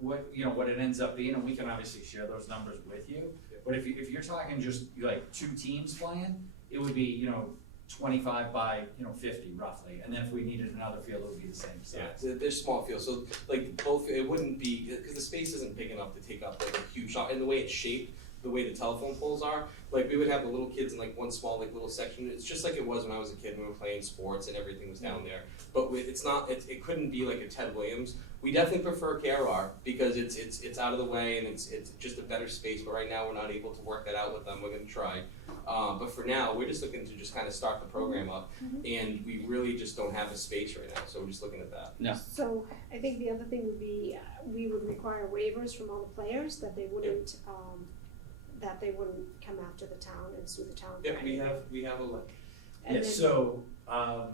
what it ends up being, and we can obviously share those numbers with you, but if you're talking just like 2 teams playing, it would be, 25 by, 50 roughly, and then if we needed another field, it would be the same size. Yeah, they're small fields, so like both, it wouldn't be, because the space isn't big enough to take up like a huge shot, and the way it's shaped, the way the telephone poles are, like we would have the little kids in like one small like little section. It's just like it was when I was a kid when we were playing sports and everything was down there. But it couldn't be like a Ted Williams. We definitely prefer KRR because it's out of the way and it's just a better space. But right now we're not able to work that out with them. We're gonna try. But for now we're just looking to just kind of start the program up, and we really just don't have a space right now. So we're just looking at that. No. So I think the other thing would be, we would require waivers from all the players that they wouldn't, come after the town and sue the town. Yeah, we have a link. And Yeah, then- so,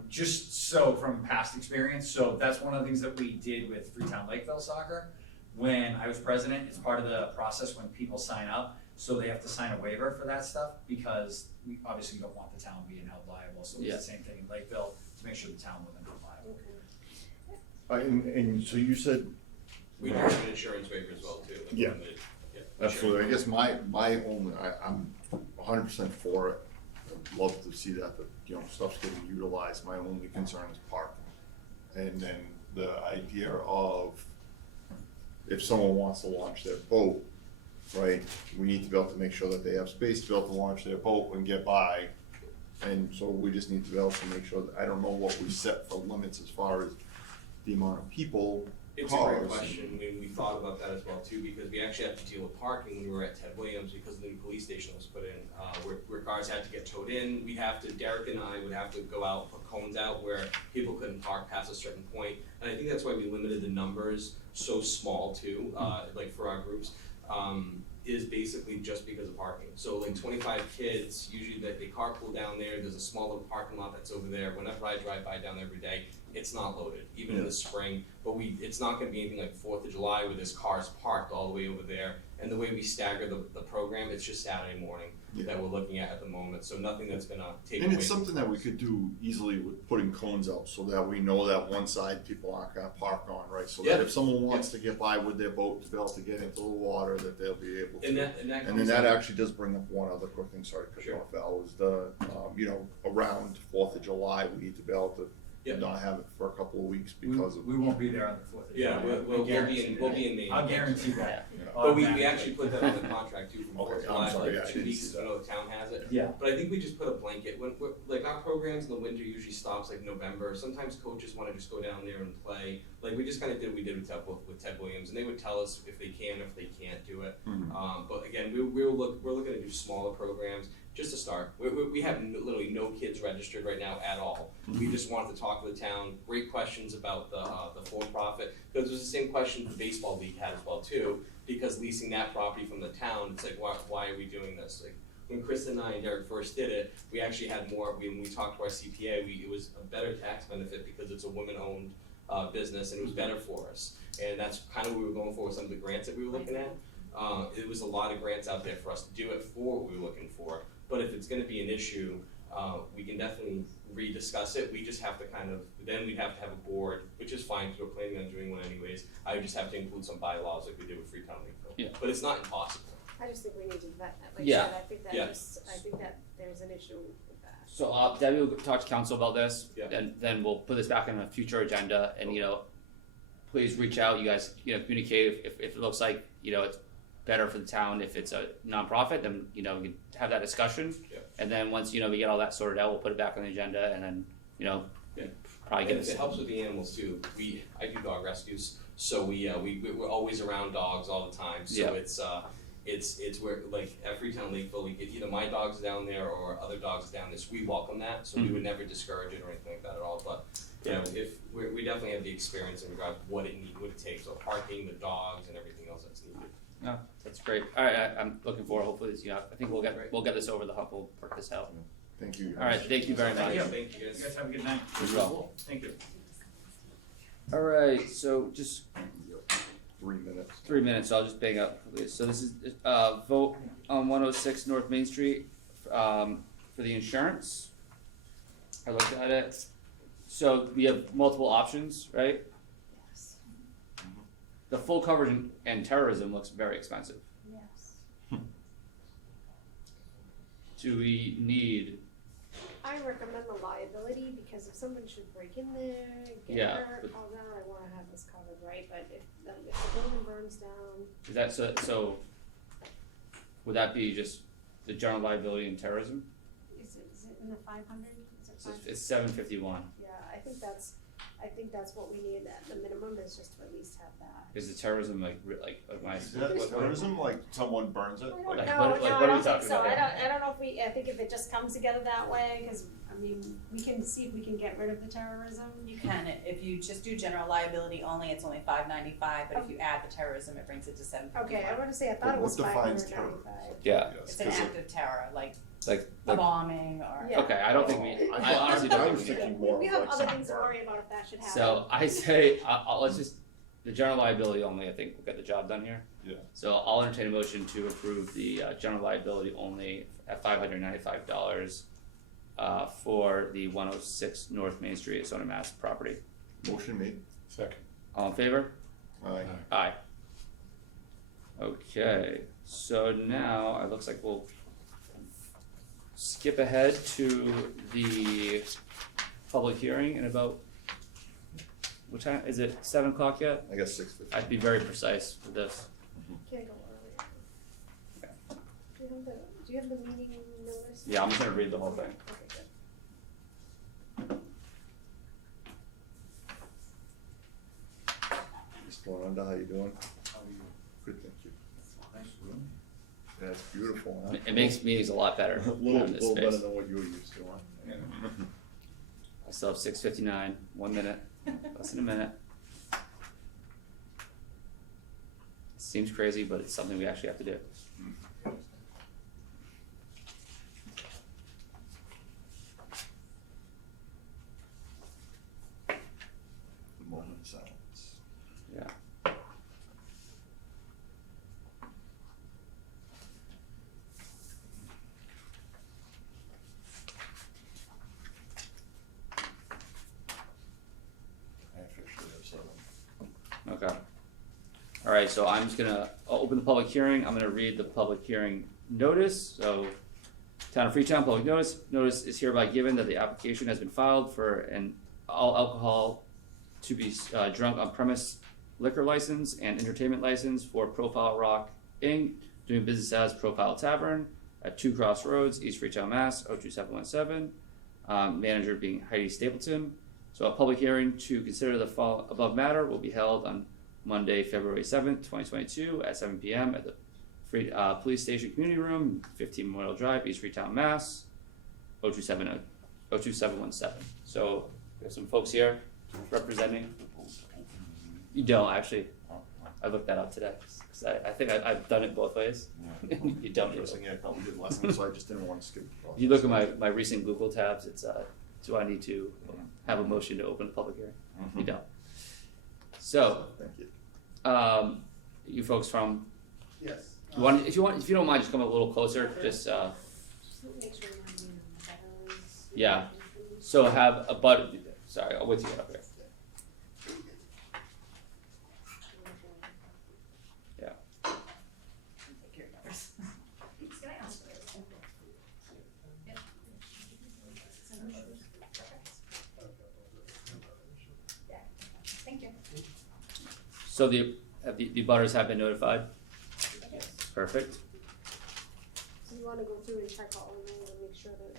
just so from past experience, so that's one of the things that we did with Freetown Lakeville Soccer. When I was president, it's part of the process when people sign up, so they have to sign a waiver for that stuff, because we obviously don't want the town being held liable, so it's Yeah. the same thing in Lakeville, to make sure the town wasn't held liable. And so you said, We do have an insurance waiver as well too. like Yeah. when they- absolutely, I guess my only, I'm 100% for it. I'd love to see that, stuff's getting utilized. My only concern is parking. And then the idea of if someone wants to launch their boat, right, we need to be able to make sure that they have space to be able to launch their boat and get by. And so we just need to be able to make sure that, I don't know what we set for limits as far as the amount of people, It's a cars. great question. We thought about that as well too, because we actually have to deal with parking when we were at Ted Williams because the new police station was put in, where cars had to get towed in. Derek and I would have to go out, put cones out where people couldn't park past a certain point. And I think that's why we limited the numbers so small too, like for our groups, is basically just because of parking. So like 25 kids, usually they carpool down there. There's a small little parking lot that's over there. Whenever I drive by down there every day, it's not loaded, even in the spring. But it's not gonna be anything like 4th of July where there's cars parked all the way over there. And the way we stagger the program, it's just Saturday morning that we're looking at the moment. So nothing that's gonna take away. And it's something that we could do easily with putting cones out so that we know that one side people aren't gonna park on, right? So that if someone wants to get by with their boat to be able to get into the water, that they'll be able to. And then that actually does bring up one other quick thing, sorry to cut you off, Val, is the, around 4th of July, we need to be able to not have it for a couple of weeks because of. We won't be there on the 4th of July. Yeah, we'll be in Maine. I'll guarantee that. But we actually put that on the contract too from 4th of Okay, July, I'm sorry, like I 2 didn't weeks, see I that. know the town has it. Yeah. But I think we just put a blanket, like our programs in the winter usually stops like November. Sometimes coaches wanna just go down there and play. Like we just kinda did what we did with Ted Williams, and they would tell us if they can, if they can't do it. But again, we're looking to do smaller programs, just to start. We have literally no kids registered right now at all. We just wanted to talk to the town, great questions about the for-profit, because it was the same question the baseball league had as well too, because leasing that property from the town, it's like, why are we doing this? Like, when Chris and I and Derek first did it, we actually had more, when we talked to our CPA, it was a better tax benefit because it's a women-owned business and it was better for us. And that's kind of what we were going for with some of the grants that we were looking at. It was a lot of grants out there for us to do it for what we were looking for. But if it's gonna be an issue, we can definitely rediscuss it. We just have to then we'd have to have a board, which is fine because we're planning on doing one anyways. I would just have to include some bylaws like we did with Freetown Lakeville. Yeah. But it's not impossible. I just think we need to vet that, like Yeah. I said, I think that Yeah. I think that there's an issue with that. So Debbie will talk to council about this, Yeah. and then we'll put this back on a future agenda, and please reach out, you guys, communicate if it looks like, it's better for the town if it's a nonprofit, then, we can have that discussion. Yeah. And then once, we get all that sorted out, we'll put it back on the agenda, and then, Yeah. probably And get if it helps with the animals too, I do dog rescues, so we're always around dogs all the time, so Yeah. it's where, like, at Freetown Lakeville, we get either my dogs down there or other dogs down there, so we welcome that, so we would never discourage it or anything like that at all, but, if, we definitely have the experience in regard to what it takes, so parking, the dogs, and everything else that's needed. No, that's great. Alright, I'm looking forward, hopefully, I think we'll get this over the hump, we'll work this out. Thank you. guys. Alright, thank you very much. Thank you You guys. guys have a good night. As well. Thank you. Alright, so just 3 minutes. 3 minutes, I'll just bang up, please. So this is, vote on 106 North Main Street, for the insurance. I looked at it. So we have multiple options, right? Yes. The full coverage and terrorism looks very expensive. Yes. Do we need, I recommend the liability, because if someone should break in there, get Yeah, hurt, but- all that, I wanna have this covered, right? But if the building burns down, is that so would that be just the general liability and terrorism? is it in the 500? Is it So 500? it's 751. Yeah, I think that's what we need, at the minimum is just to at least have that. Is the terrorism like my? Is that terrorism, like someone burns it? I don't Like, know, what- no, like, what I are we don't think talking so, about? I don't know if I think if it just comes together that way, cause I mean, we can see if we can get rid of the terrorism. You can, if you just do general liability only, it's only $595, but if you add the terrorism, it brings it to $751. Okay, I wanna say, I thought But it was what defines 595. Yeah, It's an act of terror, like like a bombing or. Yeah. okay, I don't think we, I honestly don't I think was we need it. thinking more We of have like other some things to burn. worry about if that should happen. So I say, let's just, the general liability only, I think we'll get the job done here. Yeah. So I'll entertain a motion to approve the general liability only at $595 for the 106 North Main Street, Sonoma, Mass property. Motion made. Second. All in favor? Aye. Aye. Okay, so now it looks like we'll skip ahead to the public hearing in about, what time, is it 7 o'clock yet? I guess 6:50. I'd be very precise with this. Can't go earlier. Do you have the meeting notice? Yeah, I'm just gonna read the whole thing. Okay, good. Mr. Wanda, how you doing? Good, thank you. Nice room. Yeah, it's beautiful, huh? It makes meetings a lot better A little, having this little better space. than what you were used to, huh? I still have 6:59, 1 minute, less than a minute. Seems crazy, but it's something we actually have to do. Moment of silence. Yeah. I officially have 7. Okay. Alright, so I'm just gonna open the public hearing, I'm gonna read the public hearing notice, so. Town of Freetown, public notice, notice is hereby given that the application has been filed for an all alcohol to be drunk on premise liquor license and entertainment license for Profile Rock Inc., doing business as Profile Tavern at 2 Crossroads, East Freetown, Mass. 02717. Manager being Heidi Stapleton. So a public hearing to consider the above matter will be held on Monday, February 7th, 2022 at 7 p.m. at the Police Station Community Room, 15 Memorial Drive, East Freetown, Mass. 02717. So we have some folks here representing. You don't actually. I looked that up today. 'Cause I think I've done it both ways. You don't do Interesting, it. yeah, a couple good lessons, so I just didn't want to skip the process. You look at my recent Google tabs, it's do I need to have a motion to open a public hearing? You don't. So, Thank you. you folks from, Yes. if you don't mind, just come a little closer, just Just make sure you're not being on the shadows. Yeah. so have a sorry, I'll wait till you get up here. Take your numbers. Can I ask for this? So the butters have been notified? Perfect. So you wanna go through and check all of them and make sure that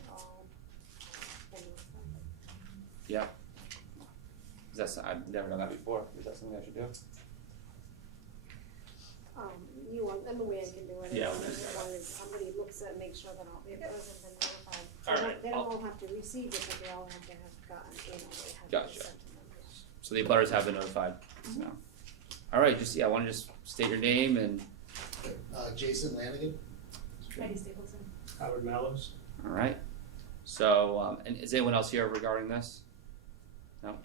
everyone's done. Yeah. I've never done that before. Is that something I should do? You want, and the way I can do it. Yeah. As long as somebody looks at, make sure that all the butters have been notified. All They don't- right, They don't all have to receive it, but they all have to have gotten, they have to be Gotcha. sent to them. So the butters have been notified, so. All right, just, I wanna just state your name and, Jason Lanigan. Heidi Stapleton. Howard Mallows. all right. So, and is anyone else here regarding this? No?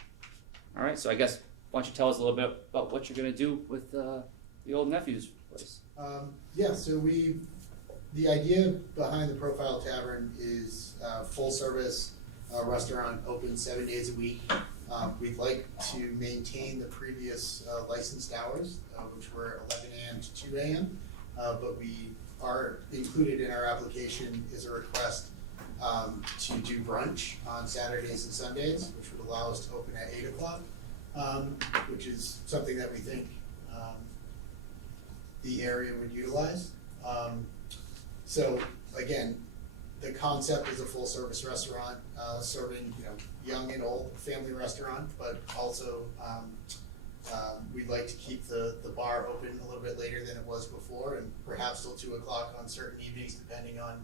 All right, so I guess, why don't you tell us a little bit about what you're gonna do with, the old nephew's place? Yeah, so the idea behind the Profile Tavern is full service restaurant, open 7 days a week. We'd like to maintain the previous licensed hours, which were 11 a.m. to 2 a.m. But we are included in our application is a request to do brunch on Saturdays and Sundays, which would allow us to open at 8 o'clock, which is something that we think the area would utilize. So again, the concept is a full service restaurant, serving, young and old, family restaurant, but also, we'd like to keep the bar open a little bit later than it was before, and perhaps till 2 o'clock on certain evenings, depending on,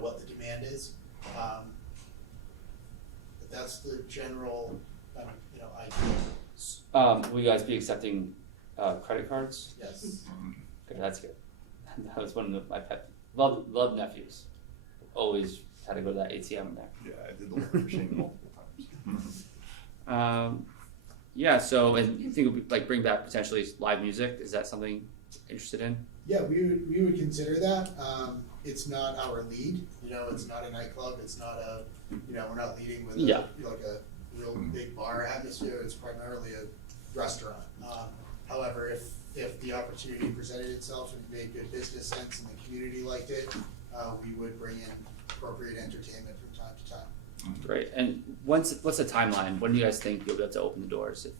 what the demand is. But that's the general, idea. Will you guys be accepting, credit cards? Yes. Okay, that's good. That was one of my pet, love nephews. Always had to go to that ATM there. Yeah, I did the work machine multiple times. Yeah, so, and you think it would like bring back potentially live music? Is that something you're interested in? Yeah, we would consider that. It's not our lead, it's not a nightclub, it's not a, we're not leading with Yeah. like a real big bar atmosphere, it's primarily a restaurant. However, if the opportunity presented itself and it made good business sense and the community liked it, we would bring in appropriate entertainment from time to time. Great. And what's the timeline? When do you guys think you'll be able to open the doors if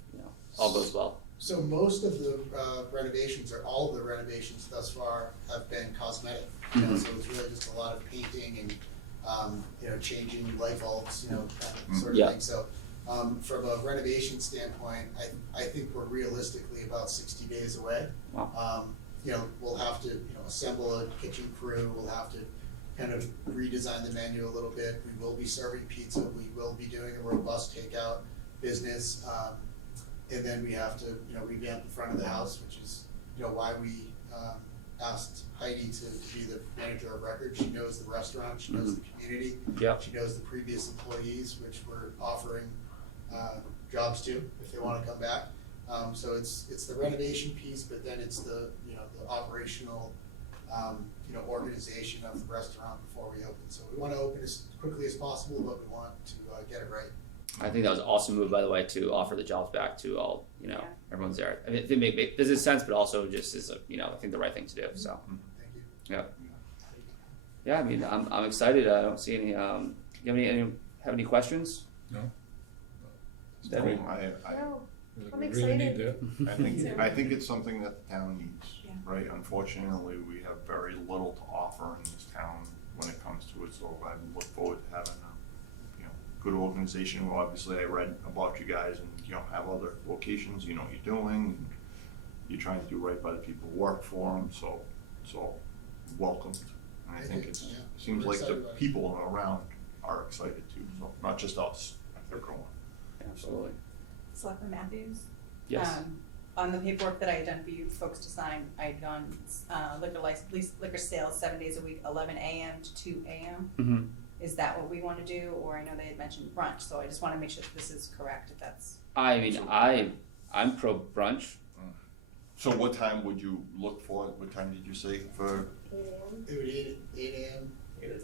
all goes well? So most of the renovations, or all of the renovations thus far, have been cosmetic. Mhm. So it's really just a lot of painting and changing light bulbs, kind of sort of Yeah. thing. So from a renovation standpoint, I think we're realistically about 60 days away. Wow. We'll have to assemble a kitchen crew. We'll have to kind of redesign the menu a little bit. We will be serving pizza. We will be doing a robust takeout business. And then we have to, revamp the front of the house, which is, why we asked Heidi to be the manager of record. She knows the restaurant, she knows the community. Yeah. She knows the previous employees, which we're offering jobs to if they wanna come back. So it's the renovation piece, but then it's the operational, organization of the restaurant before we open. So we wanna open as quickly as possible, but we want to get it right. I think that was an awesome move, by the way, to offer the jobs back to all, Yeah. everyone's there. I mean, it make business sense, but also just is, I think the right thing to do, so. Thank you. Yeah. Yeah, I mean, I'm excited. I don't see any, you have any questions? No? Debbie? No, I'm We really need excited. that. I think it's something that the town needs, Yeah. right? Unfortunately, we have very little to offer in this town when it comes to it, so I look forward to having good organization. Well, obviously, I read about you guys and, have other locations, what you're doing. And you're trying to do right by the people who work for them, so welcomed. And I think Yeah. seems We're like the excited about it. people around are excited too, so not just us, everyone. Absolutely. Selectman Matthews? Yes. On the paperwork that I had done for you folks to sign, I had done liquor sales 7 days a week, 11 a.m. to 2 a.m. Mm-hmm. Is that what we wanna do, or I know they had mentioned brunch, so I just wanna make sure that this is correct, if that's. I mean, I'm pro brunch. So what time would you look for? What time did you say for 8 a.m. It would 8 a.m. 8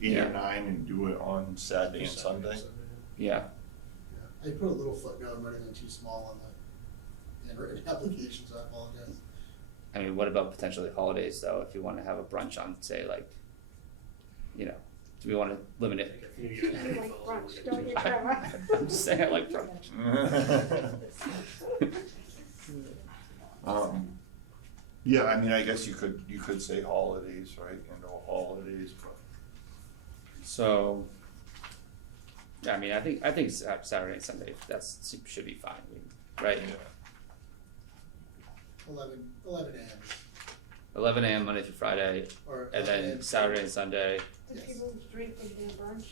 Yeah. or 9 and do it on Saturday and Sunday? Yeah. I put a little footnote, running in too small on the handwritten application, so I apologize. I mean, what about potentially holidays though? If you want to have a brunch on, say, like, do we want to limit it? You like brunch, don't you, Trevor? I'm just saying I like brunch. Yeah, I mean, I guess you could say holidays, right, and all holidays, but. So, yeah, I mean, I think Saturday and Sunday, should be fine, right? 11 AM, 11 a.m. Monday through Friday, or. and 11 then AM. Saturday and Sunday. Do people drink with their brunch?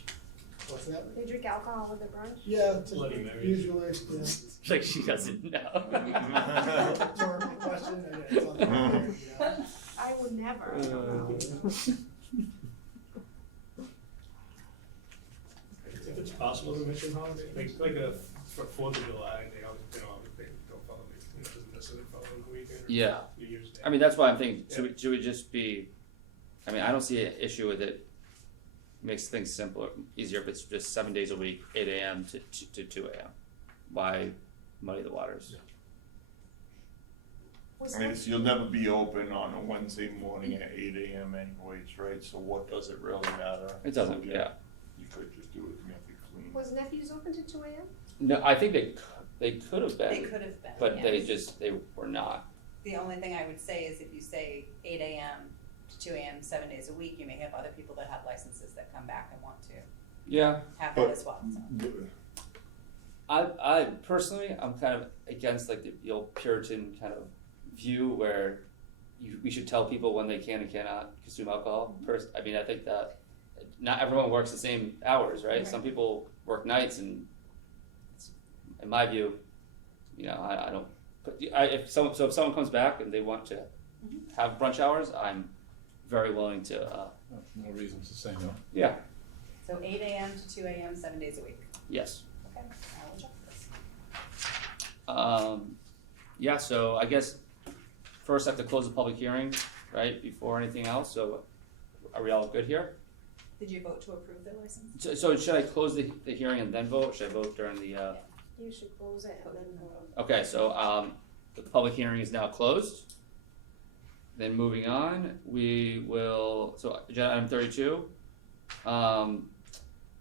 What's that? They drink alcohol with their brunch? Yeah, Bloody Mary. usually, yeah. Like she doesn't know. Rhetorical question, and it's on the record, you know. I would never, I don't know. If it's possible to mention holiday, like for 4th of July, they don't follow the, doesn't necessarily follow the weekend. Yeah. New Year's Day. I mean, that's why I'm thinking, should we just be, I mean, I don't see an issue with it. Makes things simpler, easier if it's just 7 days a week, 8 a.m. to 2 a.m. Why muddy the waters? Was I mean, that- you'll never be open on a Wednesday morning at 8 a.m. anyways, right, so what does it really matter? It doesn't, So, yeah. You could just do it, make it clean. Was Nephews open to 2 a.m.? No, I think they could have They been, could have been, but they yes. they were not. The only thing I would say is if you say 8 AM to 2 AM, 7 days a week, you may have other people that have licenses that come back and want to Yeah. have But- that as well, so. I personally, I'm kind of against like the old Puritan kind of view where we should tell people when they can and cannot consume alcohol. I mean, I think that not everyone works the same hours, right? Right. Some people work nights, and in my view, you know, I don't. But if someone comes back and they want to have brunch hours, I'm very willing to. No reasons to say no. Yeah. So 8 AM to 2 AM, 7 days a week. Yes. Okay, I will check this. Yeah, so I guess first I have to close the public hearing, right, before anything else, so are we all good here? Did you vote to approve the license? So should I close the hearing and then vote, or should I vote during the, You should close it and then vote. okay, so, the public hearing is now closed. Then moving on, we will, so agenda item 32,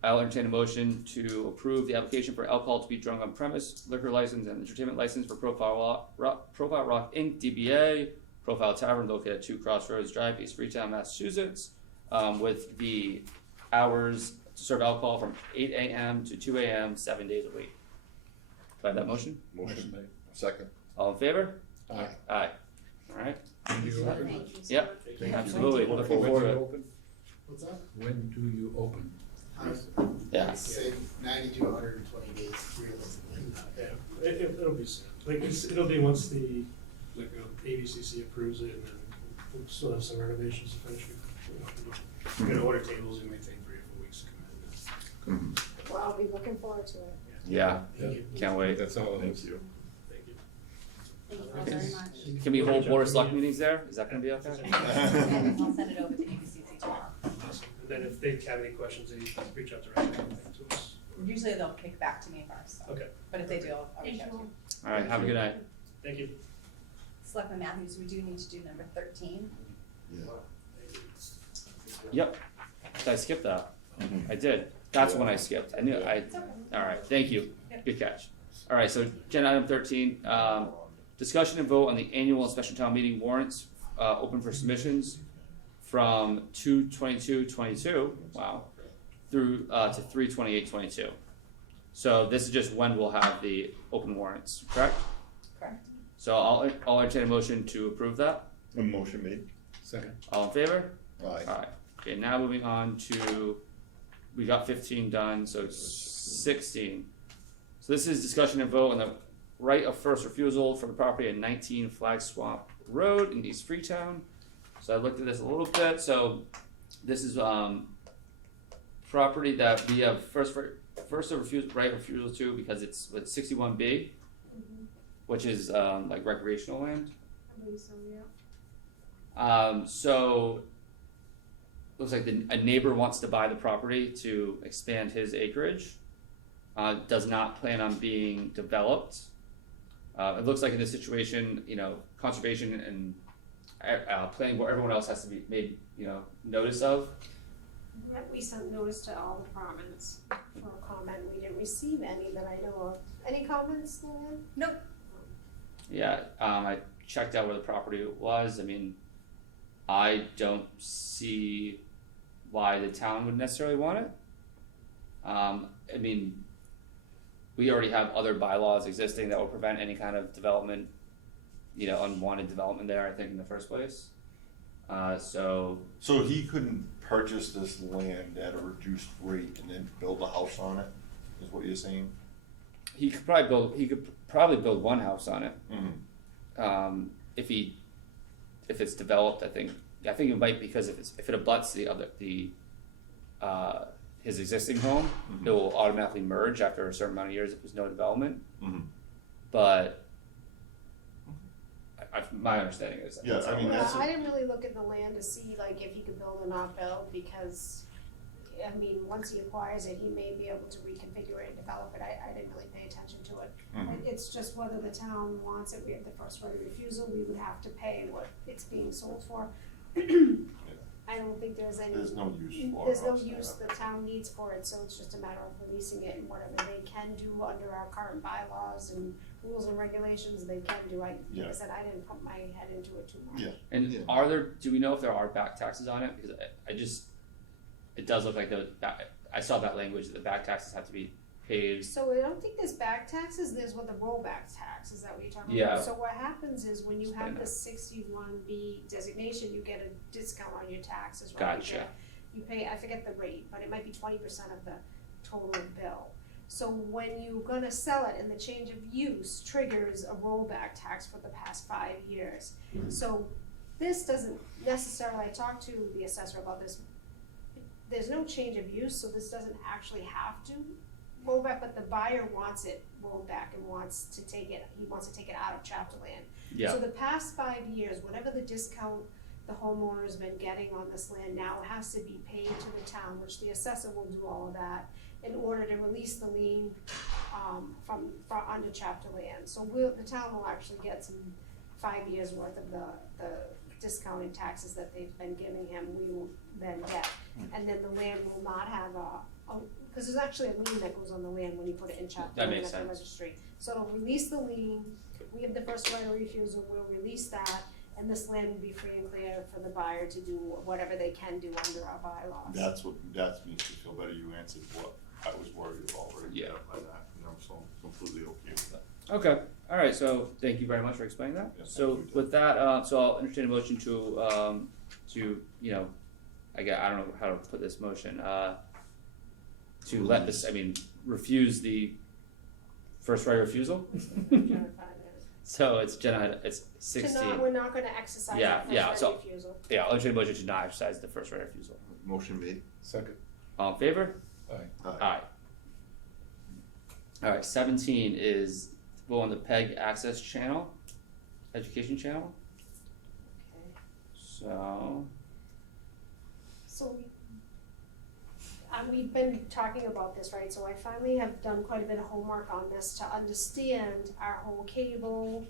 I'll entertain a motion to approve the application for alcohol to be drunk on premise, liquor license and entertainment license for Profile Rock Inc., DBA, Profile Tavern located at 2 Crossroads Drive, East Freetown, Massachusetts, with the hours to serve alcohol from 8 a.m. to 2 a.m., 7 days a week. Do I have that motion? Motion made. Second. All in favor? Aye. Aye. Alright, When do you open? Thank you so Yep. much. Thank you. Absolutely. When Looking do forward to you it. open? What's that? When do you open? Yeah. I'd say 90 to 120 days realistically. Yeah, it'll be soon. Like, it'll be once the, like, ABCC approves it, and then we'll still have some renovations to finish. We're gonna order tables, it may take 3 or 4 weeks to come in. Well, I'll be looking forward to it. Yeah, Thank you. can't wait. That's all it Thank is. you. Thank you. Thank you all very much. Can we hold board of select meetings there? Is that gonna be okay? And I'll send it over to ABCC tomorrow. Awesome. And then if they have any questions, they reach out directly to us. Usually they'll kick back to me first, so. Okay. But if they do, I'll reach out to you. Alright, have a good night. Thank you. Selectman Matthews, we do need to do number 13. Yep. Did I skip that? I did. That's when I skipped. I knew, alright, thank you. Good catch. Alright, so agenda item 13, discussion and vote on the annual and special town meeting warrants, open for submissions from 2/22/22, wow, through, to 3/28/22. So this is just when we'll have the open warrants, correct? Correct. So I'll entertain a motion to approve that. A motion made. Second. All in favor? Aye. Alright, okay, now moving on to, we got 15 done, so 16. So this is discussion and vote on the right of first refusal for the property at 19 Flag Swamp Road in East Freetown. So I looked at this a little bit, so this is, property that we have first of refusal, right of refusal to because it's with 61B, which is, like recreational land. I believe so, yeah. So looks like a neighbor wants to buy the property to expand his acreage. Does not plan on being developed. It looks like in this situation, you know, conservation and planning board, everyone else has to be made, you know, notice of. We sent notice to all the departments for a comment. We didn't receive any that I know of. Any comments, Luann? Nope. Yeah, I checked out where the property was. I mean, I don't see why the town would necessarily want it. I mean, we already have other bylaws existing that will prevent any kind of development, unwanted development there, I think, in the first place. So he couldn't purchase this land at a reduced rate and then build a house on it, is what you're saying? he could probably build one house on it. Mm-hmm. If it's developed, I think it might, because if it abuts his existing home, Mm-hmm. it will automatically merge after a certain amount of years if there's no development. Mm-hmm. But my understanding is that Yeah, that's I how mean, it that's works. I didn't really look at the land to see like if he could build or not build, because, I mean, once he acquires it, he may be able to reconfigure it and develop it. I didn't really pay attention to it. Mhm. It's just whether the town wants it, we have the first right of refusal, we would have to pay what it's being sold for. I don't think there's any. There's no use for it. There's no outside use of it. the town needs for it, so it's just a matter of releasing it, and whatever they can do under our current bylaws and rules and regulations, they can do. Like I Yeah. said, I didn't put my head into it too much. Yeah. And Yeah. do we know if there are back taxes on it? Because it does look like I saw that language that the back taxes have to be paid. So I don't think there's back taxes, there's what the rollback tax, is that what you're talking Yeah. about? So what happens is when you Explain have the that. 61B designation, you get a discount on your taxes, right? Gotcha. You pay, I forget the rate, but it might be 20% of the total bill. So when you're gonna sell it and the change of use triggers a rollback tax for the past 5 years. So this doesn't necessarily, I talked to the assessor about this, there's no change of use, so this doesn't actually have to roll back, but the buyer wants it rolled back and wants to take it out of chapter land. Yeah. So the past 5 years, whatever the discount the homeowner's been getting on this land now has to be paid to the town, which the assessor will do all of that in order to release the lien from under chapter land. So the town will actually get some 5 years worth of the discounted taxes that they've been giving him, we will then get. And then the land will not have because there's actually a lien that goes on the land when you put it in chapter That land makes at the sense. registry. So it'll release the lien, we have the first right of refusal, we'll release that, and this land will be free and clear for the buyer to do whatever they can do under our bylaws. That makes me feel better, you answered what I was worried about right Yeah. there by that, and I'm so completely okay with that. Okay, alright, so thank you very much for explaining that. Yeah, So thank you. with that, so I'll entertain a motion to, I don't know how to put this motion, to let this, refuse the first right of refusal. So it's it's 16. We're not gonna exercise Yeah, that yeah, first so- right of refusal. Yeah, I'll entertain a motion to not exercise the first right of refusal. Motion made. Second. All in favor? Aye. Aye. Alright, 17 is go on the PEG access channel, education channel, Okay. so. So we've been talking about this, right, so I finally have done quite a bit of homework on this to understand our whole cable,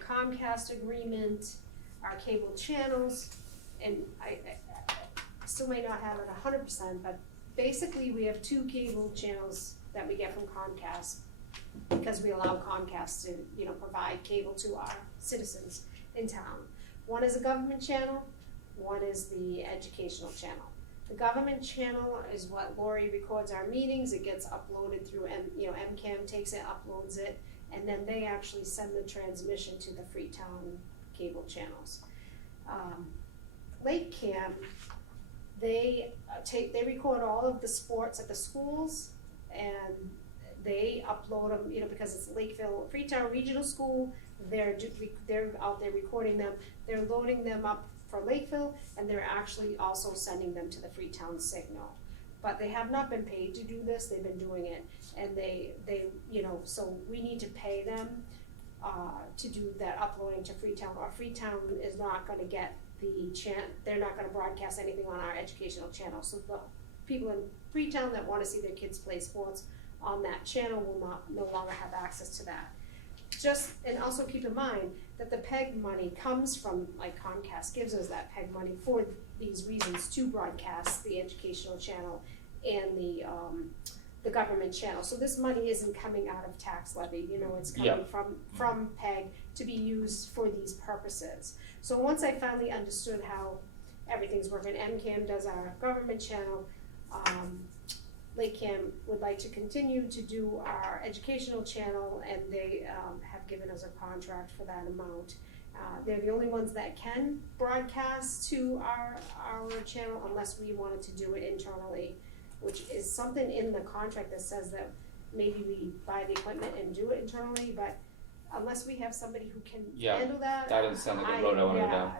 Comcast agreement, our cable channels, and I still may not have it 100%, but basically we have 2 cable channels that we get from Comcast, because we allow Comcast to, provide cable to our citizens in town. One is a government channel, one is the educational channel. The government channel is what Lori records our meetings, it gets uploaded through MCAM takes it, uploads it, and then they actually send the transmission to the Freetown cable channels. Lake Cam, they record all of the sports at the schools, and they upload them, because it's Lakeville, Freetown Regional School, they're out there recording them, they're loading them up for Lakeville, and they're actually also sending them to the Freetown signal. But they have not been paid to do this, they've been doing it, and they so we need to pay them to do that uploading to Freetown, or Freetown is not gonna get they're not gonna broadcast anything on our educational channel, so the people in Freetown that wanna see their kids play sports on that channel will no longer have access to that. And also keep in mind that the PEG money comes from, like Comcast gives us that PEG money for these reasons to broadcast the educational channel and the the government channel. So this money isn't coming out of tax levy, you know, it's coming from PEG to be used for these purposes. So once I finally understood how everything's working, MCAM does our government channel, Lake Cam would like to continue to do our educational channel, and they have given us a contract for that amount. They're the only ones that can broadcast to our channel unless we wanted to do it internally, which is something in the contract that says that maybe we buy the equipment and do it internally, but unless we have somebody who can handle that. That doesn't sound like a road I wanna go down.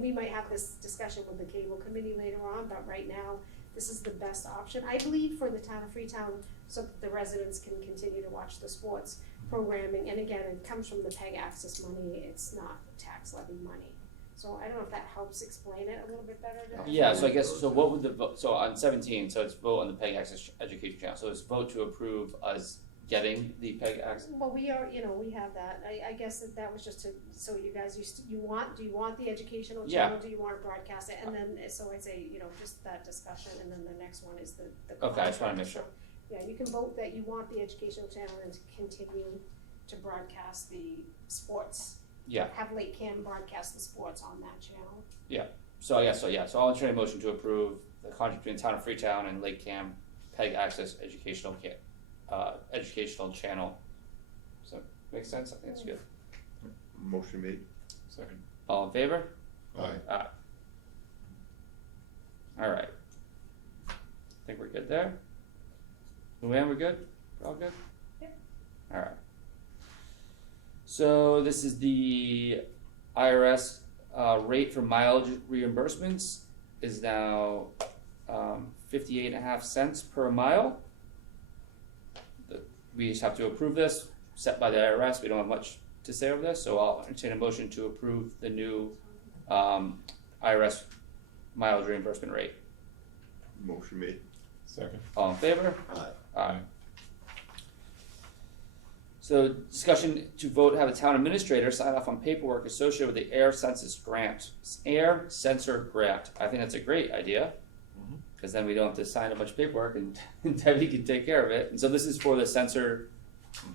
We might have this discussion with the cable committee later on, but right now, this is the best option, I believe, for the town of Freetown, so that the residents can continue to watch the sports programming. And again, it comes from the PEG access money, it's not tax levy money. So I don't know if that helps explain it a little bit better. Yeah, so I guess, so what would the vote, so on 17, so it's vote on the PEG Access Education Channel, so it's vote to approve us getting the PEG Access? Well, we are, we have that, I guess that was just to, so you guys, do you want the educational channel, do you wanna broadcast it? And then, so I'd say, just that discussion, and then the next one is the Okay, I just wanna make contract. sure. Yeah, you can vote that you want the educational channel and to continue to broadcast the sports. Yeah. Have Lake Cam broadcast the sports on that channel. So I guess, so I'll entertain a motion to approve the contract between the town of Freetown and Lake Cam PEG Access Educational Channel. Does that make sense? I think it's good. Motion made. Second. All in favor? Aye. Alright. I think we're good there. Luann, we're good? We're all good? Yep. Alright. So this is the IRS rate for mileage reimbursements is now 58.5 cents per mile. We just have to approve this, set by the IRS, we don't have much to say over this, so I'll entertain a motion to approve the new IRS mileage reimbursement rate. Motion made. Second. All in favor? Aye. So discussion to vote have the town administrator sign off on paperwork associated with the air sensor grant. I think that's a great idea. Because then we don't have to sign a bunch of paperwork and Debbie can take care of it. And so this is for the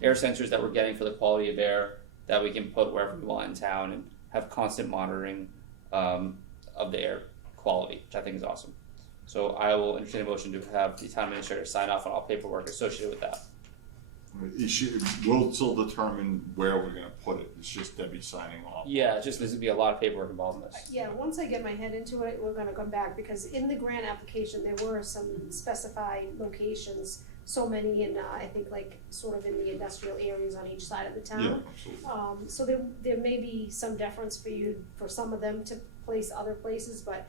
air sensors that we're getting for the quality of air that we can put wherever we want in town and have constant monitoring of the air quality, which I think is awesome. So I will entertain a motion to have the town administrator sign off on all paperwork associated with that. We'll still determine where we're gonna put it, it's just Debbie signing off. Yeah, it's just there's gonna be a lot of paperwork involved in this. Yeah, once I get my head into it, we're gonna come back, because in the grant application, there were some specified locations, so many in, I think like sort of in the industrial areas on each side of the town. Yeah, absolutely. So there may be some deference for some of them to place other places, but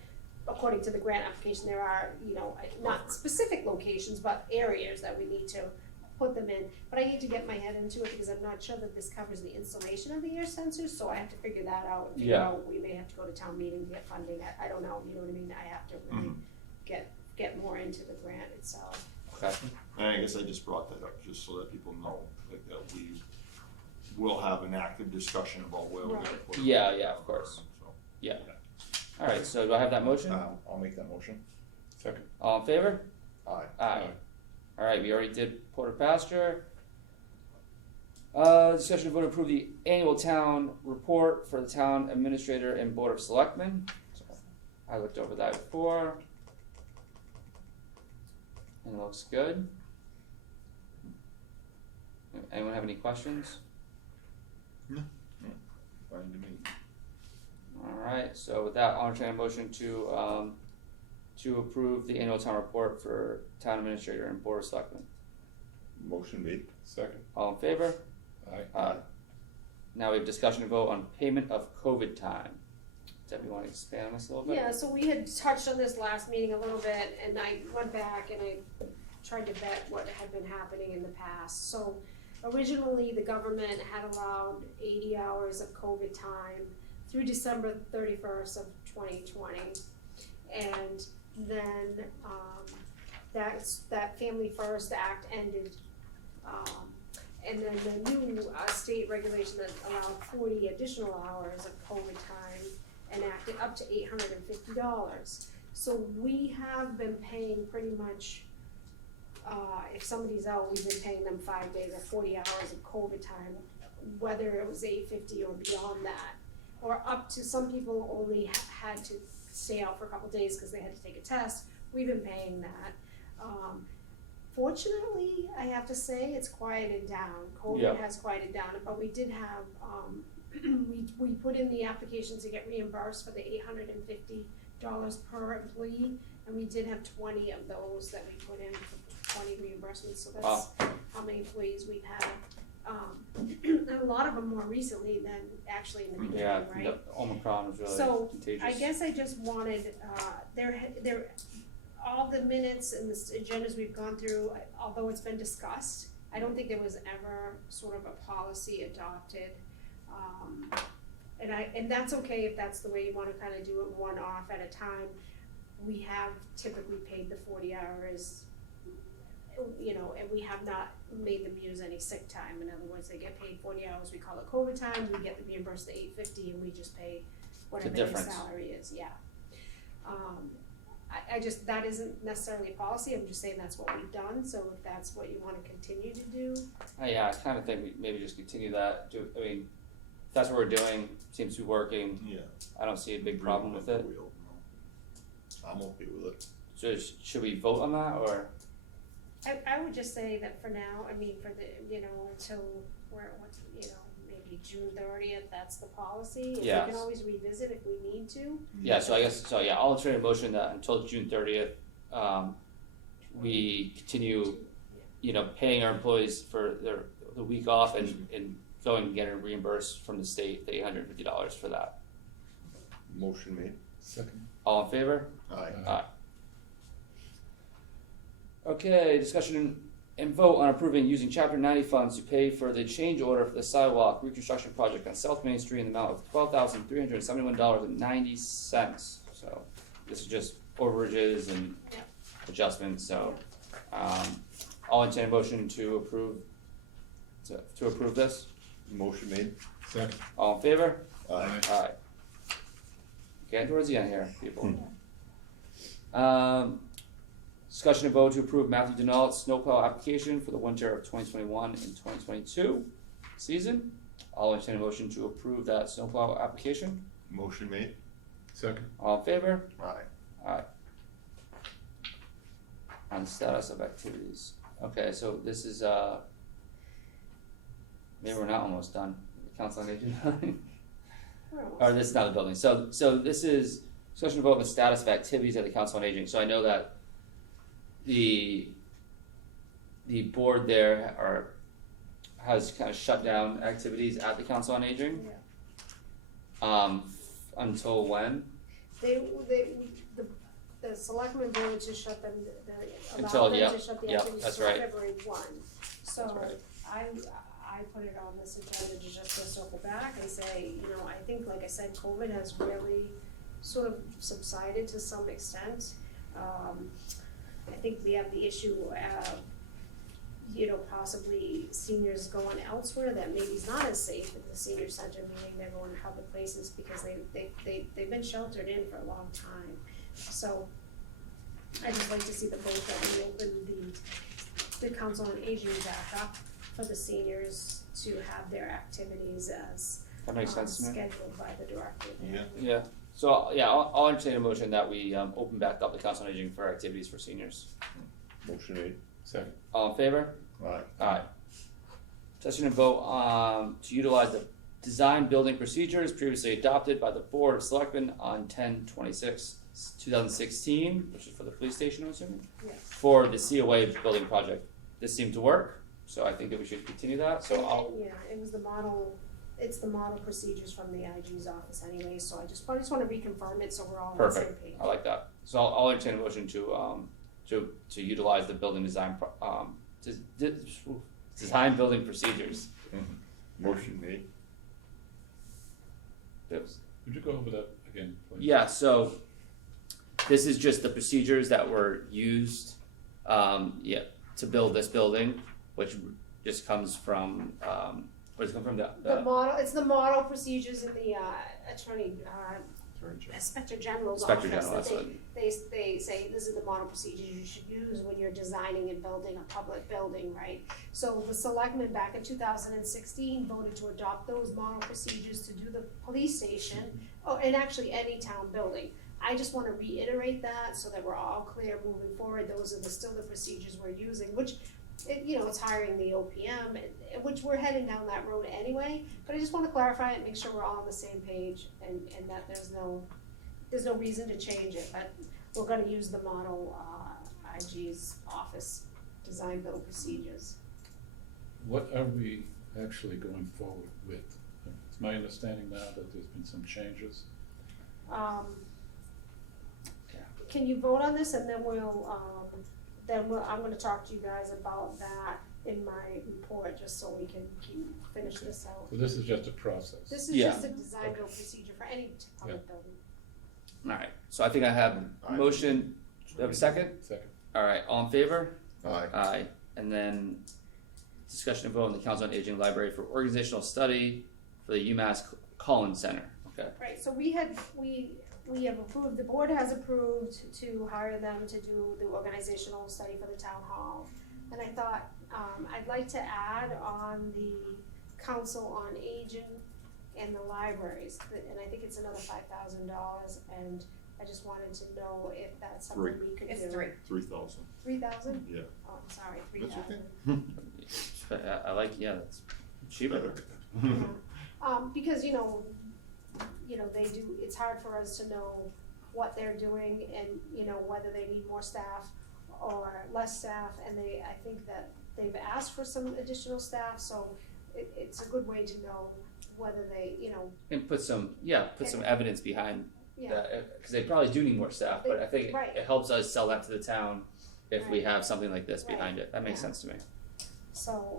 according to the grant application, there are, not specific locations, but areas that we need to put them in. But I need to get my head into it because I'm not sure that this covers the installation of the air sensors, so I have to figure that out. Figure out, we may have to go to town meeting to get funding, I don't know, you know what I mean? I have to really get more into the grant itself. Okay. And I guess I just brought that up just so that people know, like, that we will have an active discussion about where we're gonna put it. Yeah, of course. So, Yeah. Alright, so do I have that motion? I'll make that motion. Second. All in favor? Aye. Aye. Alright, we already did Porter Pasture. Discussion of vote to approve the annual town report for the town administrator and board of selectmen. So I looked over that before. And it looks good. Anyone have any questions? Fine to me. Alright, so with that, I'll entertain a motion to approve the annual town report for town administrator and board of selectmen. Motion made. Second. All in favor? Aye. Now we have discussion and vote on payment of COVID time. Debbie, want to expand on this a little bit? Yeah, so we had touched on this last meeting a little bit, and I went back and I tried to vet what had been happening in the past. So originally, the government had allowed 80 hours of COVID time through December 31st of 2020. And then that Family First Act ended. And then the new state regulation that allowed 40 additional hours of COVID time enacted up to $850. So we have been paying pretty much if somebody's out, we've been paying them 5 days or 40 hours of COVID time, whether it was $8.50 or beyond that, or up to, some people only had to stay out for a couple days because they had to take a test. We've been paying that. Fortunately, I have to say, it's quieted down. COVID Yeah. has quieted down, but we did have, we put in the application to get reimbursed for the $850 per employee, and we did have 20 of those that we put in for 20 reimbursements, so that's how many employees we've had. And a lot of them more recently than actually in the Yeah, beginning, right? the Omicron was really So, contagious. I guess I just wanted, all the minutes and the agendas we've gone through, although it's been discussed, I don't think there was ever sort of a policy adopted. And that's okay if that's the way you wanna kinda do it one off at a time. We have typically paid the 40 hours, you know, and we have not made them use any sick time. In other words, they get paid 40 hours, we call it COVID time, we get the reimbursed the $8.50, and we just pay whatever their difference. salary is, yeah. I just, that isn't necessarily a policy, I'm just saying that's what we've done, so if that's what you wanna continue to do. Yeah, I kinda think we maybe just continue that, I mean, if that's what we're doing, seems to be working, Yeah. I don't see a big problem with it. Wheel, no. I'm okay with it. So should we vote on that, or? I would just say that for now, I mean, for the, you know, until you know, maybe June 30th, that's the policy. And Yes. we can always revisit if we need to. Yeah, so I guess, I'll entertain a motion that until June 30th, we continue, you know, paying our employees for the week off and going and getting reimbursed from the state, the $850 for that. Motion made. Second. All in favor? Aye. Aye. Okay, discussion and vote on approving using chapter 90 funds to pay for the change order for the sidewalk reconstruction project on South Main Street in the amount of $12,371.90. So this is just overages and adjustments, so I'll entertain a motion to approve this. Motion made. Second. All in favor? Aye. Aye. Getting towards the end here, people. Discussion and vote to approve Matthew Denault's snowplow application for the winter of 2021 and 2022 season. I'll entertain a motion to approve that snowplow application. Motion made. Second. All in favor? Aye. Aye. On status of activities. Okay, so this is, maybe we're not almost done. Council on Aging. Or this is not the building. So this is discussion and vote on the status of activities at the Council on Aging. So I know that the board there has kind of shut down activities at the Council on Aging. Until when? The selectmen voted to shut them, Until- allow them yeah, to shut the yeah, activities that's until right. February 1. So right. I put it on this agenda to just go circle back and say, you know, I think, like I said, COVID has really sort of subsided to some extent. I think we have the issue of, you know, possibly seniors going elsewhere that maybe is not as safe at the senior center, meaning they're going to other places because they've been sheltered in for a long time. So I just like to see the vote that we open the Council on Aging back up for the seniors to have their activities as That makes sense to me. scheduled by the director there. Yeah. So I'll entertain a motion that we open back up the Council on Aging for activities for seniors. Motion made. Second. All in favor? Aye. Aye. Discussion and vote to utilize the design building procedures previously adopted by the Board of Selectmen on 10/26/2016, which is for the police station, I'm assuming, Yes. for the COA building project. This seemed to work, so I think that we should continue that. So I'll. Yeah, it was the model, it's the model procedures from the IG's office anyway, so I just wanna reconfirm it so we're all on the same Perfect. page. I like that. So I'll entertain a motion to utilize the building design design building procedures. Motion made. Yes. Would you go over that again, please? Yeah, so this is just the procedures that were used, to build this building, which just comes from, where does it come from? The model, it's the model procedures in the attorney, Inspector General's Inspector office, General, that that's what, they say this is the model procedures you should use when you're designing and building a public building, right? So the selectmen back in 2016 voted to adopt those model procedures to do the police station, and actually any town building. I just wanna reiterate that so that we're all clear moving forward, those are still the procedures we're using, which, it's hiring the OPM, which we're heading down that road anyway, but I just wanna clarify it, make sure we're all on the same page, and that there's no reason to change it, but we're gonna use the model, IG's office design build procedures. What are we actually going forward with? It's my understanding now that there's been some changes. Can you vote on this, and then I'm gonna talk to you guys about that in my report, just so we can finish this out. So this is just a process. This is Yeah. just a design build procedure for any public building. alright, so I think I have a motion, do I have a second? Second. Alright, all in favor? Aye. Aye, and then discussion and vote on the Council on Aging Library for organizational study for the UMass Collins Center, okay? Right, so we have approved, the board has approved to hire them to do the organizational study for the town hall. And I thought, I'd like to add on the Council on Aging and the libraries, and I think it's another $5,000, and I just wanted to know if that's something we could do. It's 3. 3,000. 3,000? Yeah. Oh, I'm sorry, That's 3,000. But I like, yeah, that's cheaper. Because, they do, it's hard for us to know what they're doing and, whether they need more staff or less staff, and I think that they've asked for some additional staff, so it's a good way to know whether they, And put some evidence behind yeah. that, cause they probably do need more staff, but I think Right. it helps us sell that to the town if we Right. have something like this Right. behind it, that makes Yeah. sense to me. So,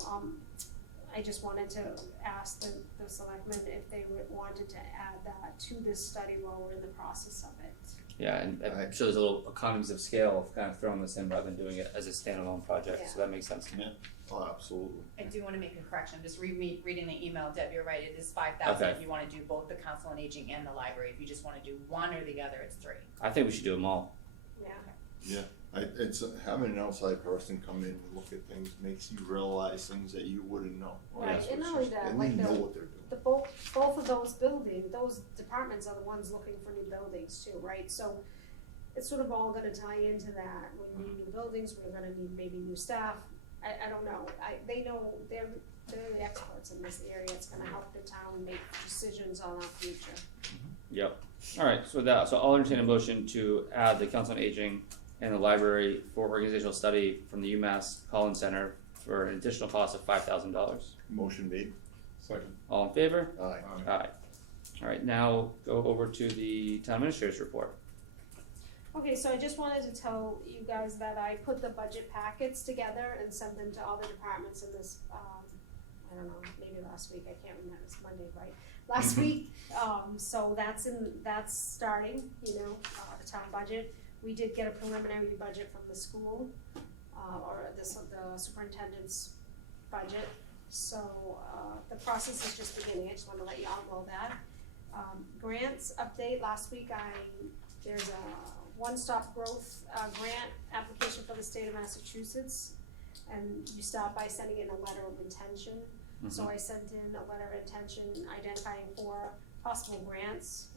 I just wanted to ask the selectmen if they wanted to add that to this study while we're in the process of it. Yeah, and it shows a little economies of scale of kind of throwing this in rather than doing it as a standalone project, so that makes sense to me. Oh, absolutely. I do wanna make a correction, just reading the email, Deb, you're right, it is 5,000 Okay. if you wanna do both the Council on Aging and the library, if you just wanna do one or the other, it's 3. I think we should do them all. Yeah. Yeah, it's having an outside person come in and look at things makes you realize things that you wouldn't know. Right, and not only that, And like they know what they're doing. both of those those departments are the ones looking for new buildings too, right? So it's sort of all gonna tie into that. We need new buildings, we're gonna need maybe new staff. I don't know. They know, they're the experts in this area. It's gonna help the town make decisions on our future. Yep. Alright, so I'll entertain a motion to add the Council on Aging and the library for organizational study from the UMass Collins Center for an additional cost of $5,000. Motion made. Second. All in favor? Aye. Aye. Alright, now go over to the town administrator's report. Okay, so I just wanted to tell you guys that I put the budget packets together and sent them to all the departments in this, I don't know, maybe last week, I can't remember, it's Monday, right? Last week, so that's starting, the town budget. We did get a preliminary budget from the school, or the superintendent's budget. So, the process is just beginning, I just wanna let you all know that. Grants update, last week there's a one-stop growth, grant application for the state of Massachusetts. And you start by sending in a letter of intention. So I sent in a letter of intention identifying 4 possible grants.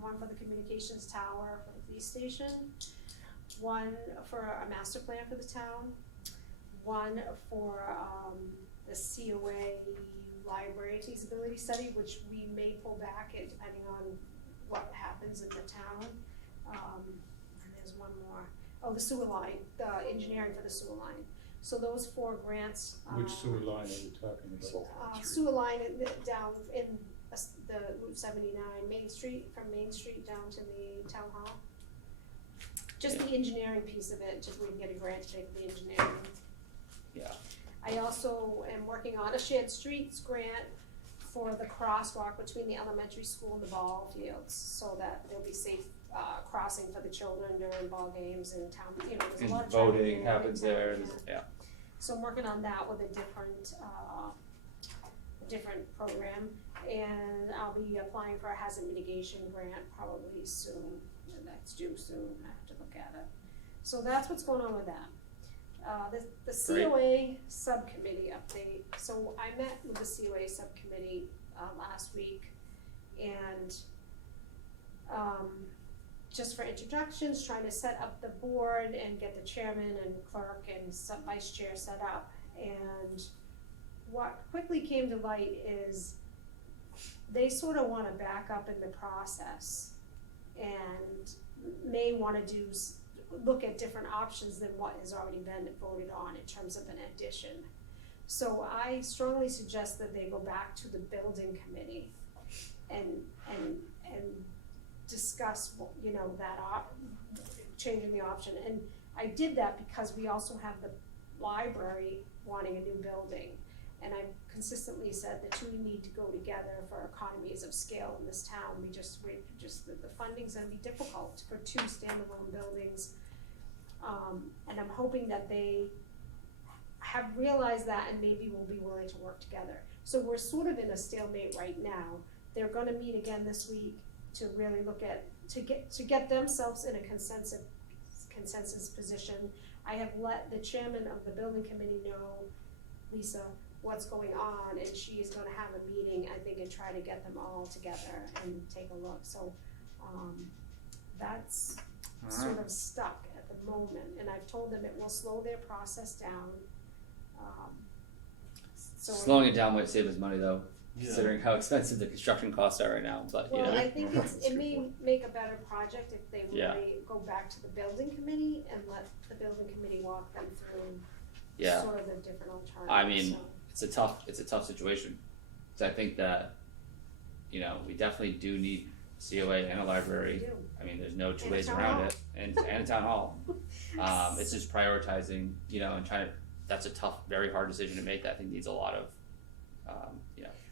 One for the communications tower for the police station, one for a master plan for the town, one for the COA library feasibility study, which we may pull back it depending on what happens in the town. And there's one more. Oh, the sewer line, the engineering for the sewer line. So those 4 grants. Which sewer line are we talking about? Sewer line down in the Route 79, Main Street, from Main Street down to the town hall. Just the engineering piece of it, just we can get a grant to take the engineering. Yeah. I also am working on a shared streets grant for the crosswalk between the elementary school and the ball fields, so that there'll be safe crossing for the children during ball games and town, there's a lot of traffic Voting there, happens there, yeah. So I'm working on that with a different program, and I'll be applying for a hazard mitigation grant probably soon, and that's due soon, I have to look at it. So that's what's going on with that. The COA subcommittee update, so I met with the COA subcommittee, last week, and, just for introductions, trying to set up the board and get the chairman and clerk and vice chair set up. And what quickly came to light is they sort of wanna back up in the process and may wanna look at different options than what has already been voted on in terms of an addition. So I strongly suggest that they go back to the building committee and discuss, changing the option. And I did that because we also have the library wanting a new building. And I've consistently said the two need to go together for economies of scale in this town. The funding's gonna be difficult for two standalone buildings. And I'm hoping that they have realized that and maybe will be willing to work together. So we're sort of in a stalemate right now. They're gonna meet again this week to really look at, to get themselves in a consensus position. I have let the chairman of the building committee know, Lisa, what's going on, and she is gonna have a meeting, I think, and try to get them all together and take a look. So, that's sort of stuck at the moment, and I've told them it will slow their process down. Slowing it down might save us money though, considering how expensive the construction costs are right now, but you know. Well, I think it may make a better project if they really go back to the building committee and let the building committee walk them through sort of the different alternatives. I mean, it's a tough situation, so I think that, we definitely do need COA and a library. We do. I mean, there's no two ways around it, and a town hall. It's just prioritizing, and trying to, that's a tough, very hard decision to make that I think needs a lot of,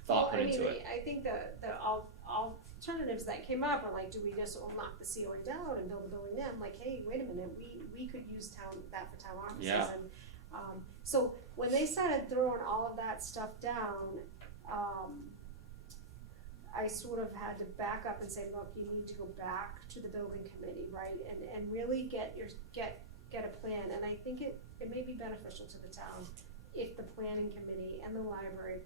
thought put into it. I think the alternatives that came up were like, do we just knock the COA down and build a building then? Like, hey, wait a minute, we could use that for town offices. Yeah. And, so when they started throwing all of that stuff down, I sort of had to back up and say, look, you need to go back to the building committee, right? And really get a plan. And I think it may be beneficial to the town if the planning committee and the library,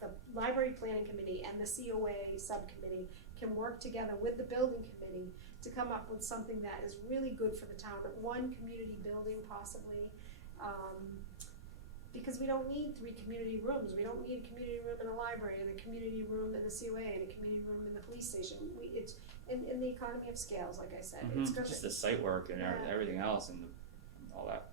the library planning committee and the COA subcommittee can work together with the building committee to come up with something that is really good for the town. One community building possibly, because we don't need 3 community rooms. We don't need a community room in a library, and a community room in the COA, and a community room in the police station. It's in the economy of scales, like I said. It's gonna, just the site work and everything else and all that.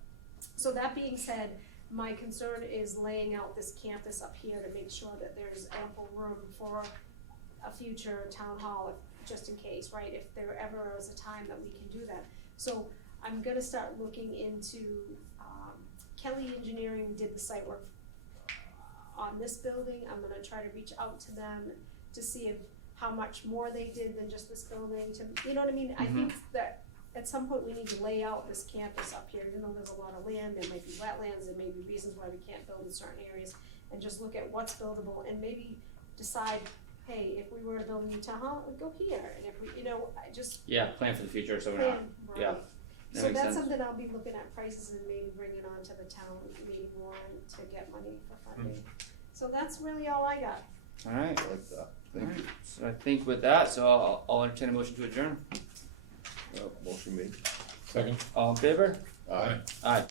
So that being said, my concern is laying out this campus up here to make sure that there's ample room for a future town hall, just in case, right? If there ever is a time that we can do that. So I'm gonna start looking into, Kelly Engineering did the site work on this building. I'm gonna try to reach out to them to see how much more they did than just this building, you know what I mean? I think that at some point we need to lay out this campus up here, even though there's a lot of land, there might be wetlands, there may be reasons why we can't build in certain areas, and just look at what's buildable and maybe decide, hey, if we were to build a new town hall, we'd go here, and if we, plan for the future, so we're plan, not, right. that So makes that's sense. something I'll be looking at prices and maybe bringing on to the town meeting warrant to get money for funding. So that's really all I got. Alright, I like that, thank you. so I think with that, so I'll entertain a motion to adjourn. Motion made. Second? All in favor? Aye. Aye.